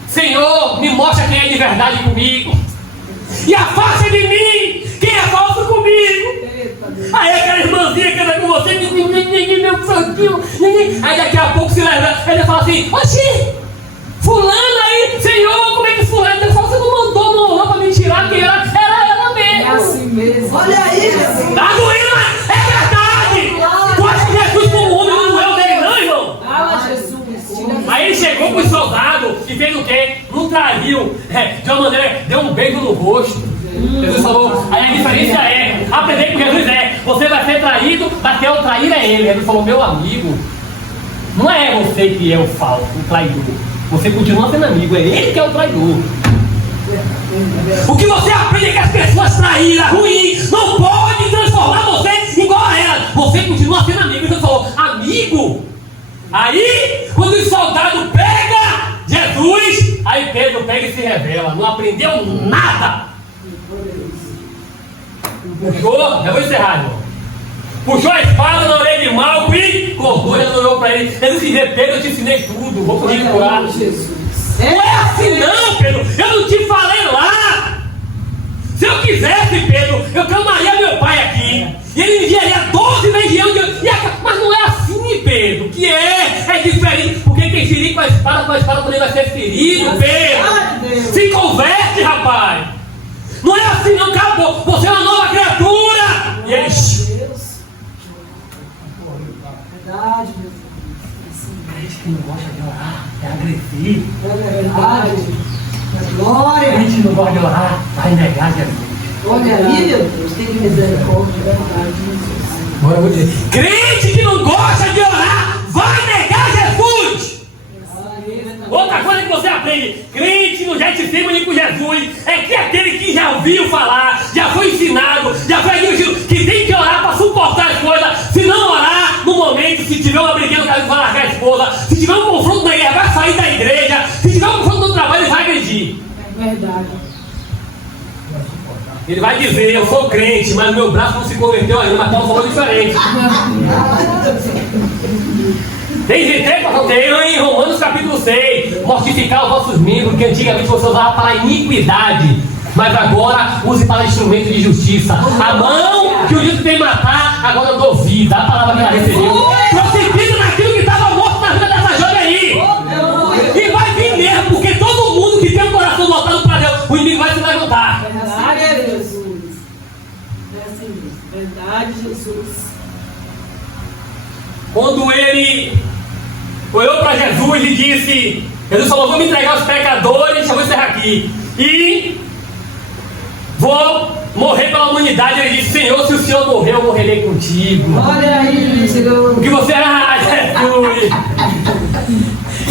Senhor, me mostra quem é de verdade comigo. E afasta de mim quem é falso comigo. Aí aquela irmãzinha que anda com você, meu santinho. Aí daqui a pouco se leva, ele fala assim: oxi, fulano aí, Senhor, como é que fulano? Ele fala: você não mandou, não orou para me tirar quem era ela mesmo. É assim mesmo. Olha aí, Jesus. Tá doendo, mas é verdade. Tu acha que Jesus como homem não doeu dele, não, irmão? Fala, Jesus. Aí ele chegou com os soldados e fez o quê? Não traiu. De uma maneira, deu um beijo no rosto. Jesus falou, aí a diferença é, aprender com Jesus você vai ser traído, mas quem é o trair é ele. Ele falou: meu amigo, não é você que é o falso, o traidor. Você continua sendo amigo, é ele que é o traidor. O que você aprende é que as pessoas traíras, ruins, não podem transformar você igual a elas. Você continua sendo amigo. Jesus falou: amigo. Aí, quando o soldado pega Jesus, aí Pedro pega e se revela. Não aprendeu nada. Puxou, já vou encerrar, irmão. Puxou a espada na orelha de Malco e cortou, ele olhou para ele. Ele disse: Pedro, eu te ensinei tudo, vou correr curar. Não é assim não, Pedro, eu não te falei lá. Se eu quisesse, Pedro, eu clamaria meu pai aqui. E ele enviaria 12 legiões. Mas não é assim, Pedro. Que é diferente. Porque quem ferir com a espada também vai ser ferido, Pedro. Se converte, rapaz. Não é assim não, acabou. Você é uma nova criatura. E ele... Verdade, meu Deus. A gente que não gosta de orar é agressivo. É verdade. Glória. A gente não gosta de orar, vai negar Jesus. Olha aí, meu Deus, tem misericórdia, é verdade, Jesus. Agora eu vou dizer: crente que não gosta de orar, vai negar Jesus. Outra coisa que você aprende: crente no Getsemane com Jesus é que aquele que já ouviu falar, já foi ensinado, já foi admitido que tem que orar para suportar as coisas. Se não orar no momento, se tiver uma briguinha, o cara vai largar a esposa. Se tiver um confronto na igreja, vai sair da igreja. Se tiver um confronto no trabalho, ele vai agredir. É verdade. Ele vai dizer: eu sou crente, mas meu braço não se converteu ainda, mas Paulo falou diferente. Tem em Romanos capítulo 6, mortificar os vossos membros, que antigamente você usava para a iniquidade, mas agora use para instrumento de justiça. A mão que o dito tem matar, agora eu dou vida. A palavra que ela recebeu trouxe vida naquilo que estava morto na vida dessa jovem aí. E vai vir mesmo, porque todo mundo que tem o coração voltado para Deus, o inimigo vai se levantar. Verdade, Jesus. É assim mesmo. Verdade, Jesus. Quando ele olhou para Jesus e disse, Jesus falou: vou me entregar aos pecadores, eu vou encerrar aqui, e vou morrer pela humanidade. Ele disse: Senhor, se o Senhor morrer, eu morrerei contigo. Olha aí, Senhor. O que você... Jesus!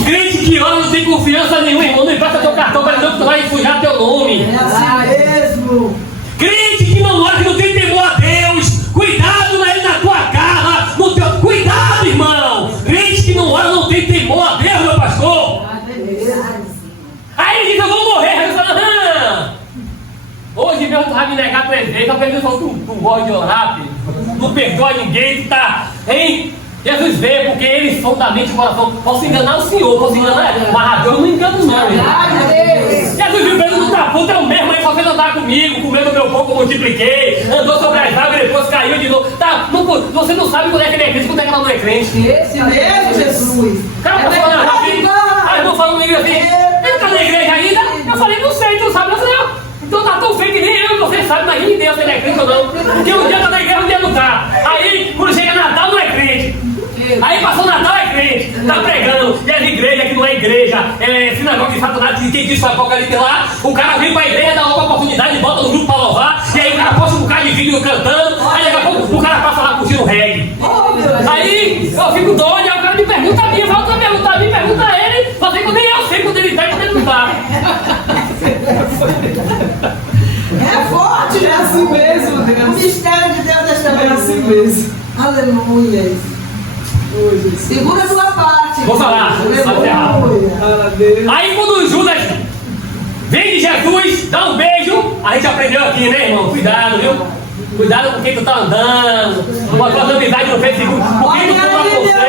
Crente que ora não tem confiança nenhuma, irmão. Não empresta teu cartão para não, que tu vai sujar teu nome. É assim mesmo. Crente que não ora, que não tem temor a Deus, cuidado na tua casa, no teu... Cuidado, irmão. Crente que não ora, não tem temor a Deus, meu pastor. Aí ele diz: eu vou morrer. Aí ele fala: hoje mesmo tu vai me negar 3 vezes. Aí ele falou: tu gosta de orar, filho? Não perdoa ninguém, tu tá, hein? Jesus vê, porque ele sondamente o coração. Posso enganar o Senhor, posso enganar, mas Deus não engana não, irmão. Jesus viu Pedro no taputo, é o mesmo aí, só fez andar comigo, comendo meu pão que eu multipliquei, andou sobre as águas e depois caiu de novo. Tá, você não sabe quando é que ele é crente, quando é que ela não é crente. Esse mesmo, Jesus. O cara tá falando assim, a irmã falando comigo assim: ele tá na igreja ainda? Eu falei: não sei, tu não sabe. Eu falei: não, então tá tão feio que nem eu e você sabe, mas nem Deus se ele é crente ou não. Porque um dia tá na igreja, um dia não tá. Aí, quando chega Natal, não é crente. Aí passou o Natal, é crente, tá pregando, e as igrejas que não é igreja, sinagoga de Satanás, que quem disse o Apocalipse lá, o cara vem pra igreja, dá uma oportunidade, bota no grupo pra louvar, e aí o cara posta um bocado de vídeo cantando, aí daqui a pouco o cara passa lá curtindo reggae. Aí eu fico doido, aí o cara me pergunta a mim, eu falo pra perguntar a mim, pergunta a ele, só sei que nem eu sei quando ele tá e quando ele não tá. É forte, É assim mesmo, o Deus. mistério de Deus desta É vez. assim mesmo. Aleluia. Oh, Jesus. Segura a tua parte. Vou falar, Aleluia. Aleluia. Aí quando Judas vem de Jesus, dá um beijo, a gente aprendeu aqui, né, irmão? Cuidado, viu? Cuidado com quem tu tá andando, com a tua amizade no Facebook, com quem tu compra você,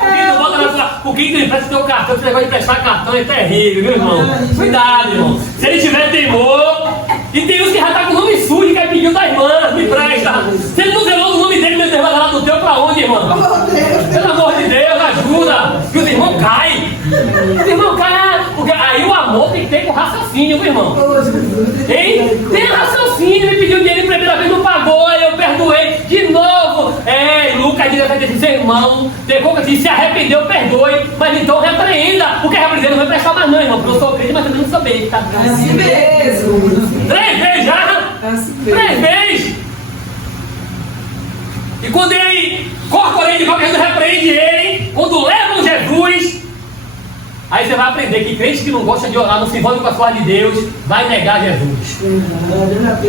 com quem tu bota na tua. Com quem tu empresta teu cartão, esse negócio de emprestar cartão é terrível, viu, irmão? Cuidado, irmão. Se ele tiver temor, e tem uns que já tá com o nome sujo e quer pedir da irmã, me empresta. Se ele não zelou o nome dele, meu Deus, vai lá do teu pra onde, irmão? Pelo amor de Deus, ajuda! Que os irmãos caem! Os irmãos caem, porque aí o amor tem que ter com raciocínio, viu, irmão? Hein? Tem raciocínio, me pediu dinheiro a primeira vez, não pagou, aí eu perdoei de novo. Lucas diz assim, seu irmão, depois que se arrependeu, perdoe, mas então repreenda, porque repreender não vai prestar mais não, irmão, porque eu sou crente, mas também não sou besta. É assim mesmo. 3 vezes já? É assim mesmo. 3 vezes! E quando ele corre de qualquer jeito, repreende ele, quando levam Jesus, aí você vai aprender que crente que não gosta de orar, não se envolve com a palavra de Deus, vai negar Jesus.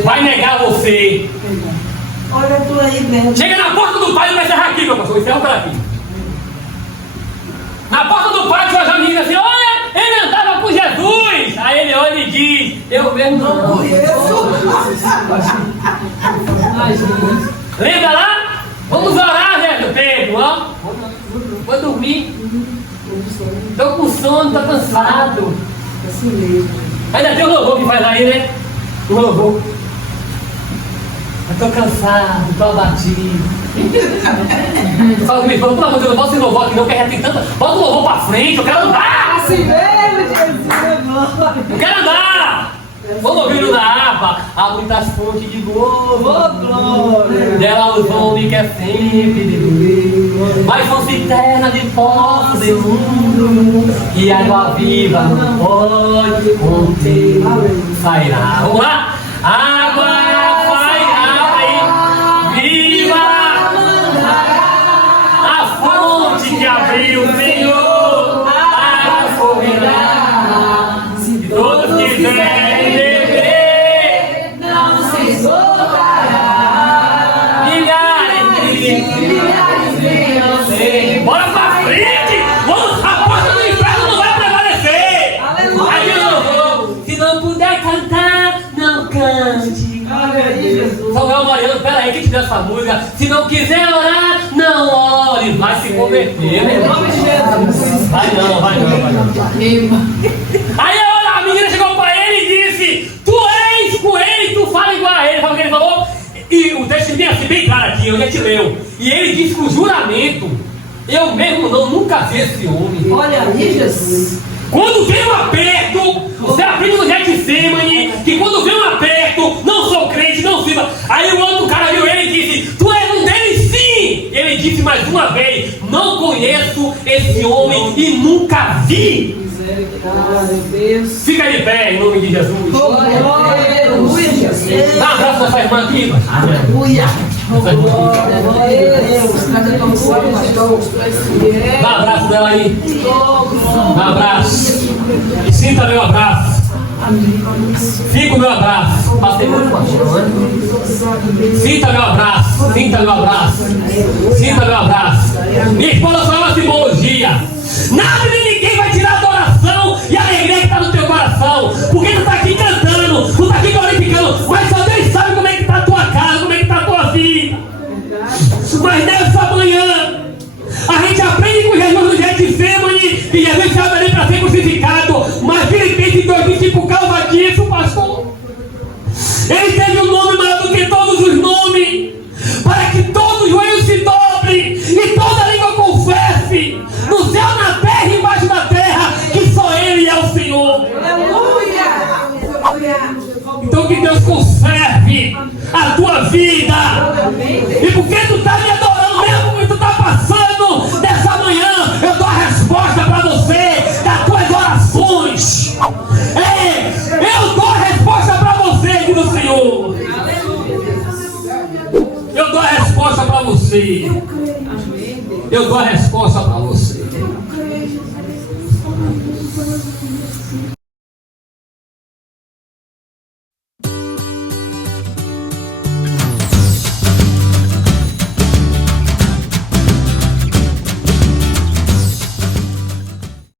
Vai negar você. Olha tu aí, Deus. Chega na porta do pai e vai encerrar aqui, meu pastor, encerra por aqui. Na porta do pai, suas amigas assim, olha, ele andava com Jesus. Aí ele olha e diz, eu mesmo não conheço. Lembra lá? Vamos orar, velho Pedro, ó. Vou dormir. Tô com sono, tô cansado. Assim mesmo. Ainda tem o louvor que faz aí, né? O louvor. Eu tô cansado, tô abatido. Fala comigo, pelo amor de Deus, não bota esse louvor aqui não, porque já tem tanta. Bota o louvor pra frente, eu quero andar! Assim mesmo, Jesus. Eu quero andar! Vamos ouvir o da harpa, há muitas fontes de gozo. Glória. Dela os homens que é sempre de Deus, mas fonte eterna de poço de mundo, e água viva não pode conter, sairá. Vamos lá? Água sairá e viva a fonte que abriu o Senhor, a água correrá, se todos quiserem. Bora pra frente! Vamos, a porta do inferno não vai prevalecer! Aí eu vou. Se não puder cantar, não cante. Samuel Mariano, peraí, quem te deu essa música? Se não quiser orar, não ore. Vai se converter, meu irmão. Vai não. Aí a menina chegou pra ele e disse: tu és com ele, tu fala igual a ele. Sabe o que ele falou? E o texto tem assim bem claro aqui, eu já te leu. E ele disse com juramento: eu mesmo nunca vi esse homem. Olha aí, Jesus. Quando vem um aperto, você aprende no Getsemane, que quando vem um aperto, não sou crente, não sirva. Aí o outro cara viu ele e disse: tu és um deles sim. Ele disse mais uma vez: não conheço esse homem e nunca vi. Misericórdia, Deus. Fica de pé em nome de Jesus. Glória a Deus. Jesus. Dá um abraço nessa irmã aqui. Aleluia. Glória a Deus. Cada canção, pastor. Dá um abraço dela aí. Dá um abraço. Sinta meu abraço. Fica o meu abraço. Passei muito pastor, né? Sinta meu abraço. Sinta meu abraço. Sinta meu abraço. Minha esposa falou uma simbologia. Nada de ninguém vai tirar a adoração e a alegria que está no teu coração. Porque tu está aqui cantando, tu está aqui glorificando, mas só Deus sabe como é que está a tua casa, como é que está a tua vida. Mas nessa manhã, a gente aprende com Jesus no Getsemane e Jesus chama ele para ser crucificado. Mas Filipenses 2:20, por causa disso, pastor, ele teve um nome maior do que todos os nomes, para que todo o joelho se dobre e toda língua confesse, no céu, na terra e embaixo da terra, que só Ele é o Senhor. Então que Deus conserve a tua vida. E porque tu está me adorando mesmo que tu está passando nessa manhã, eu dou a resposta para você, das tuas você. Eu dou a resposta para você.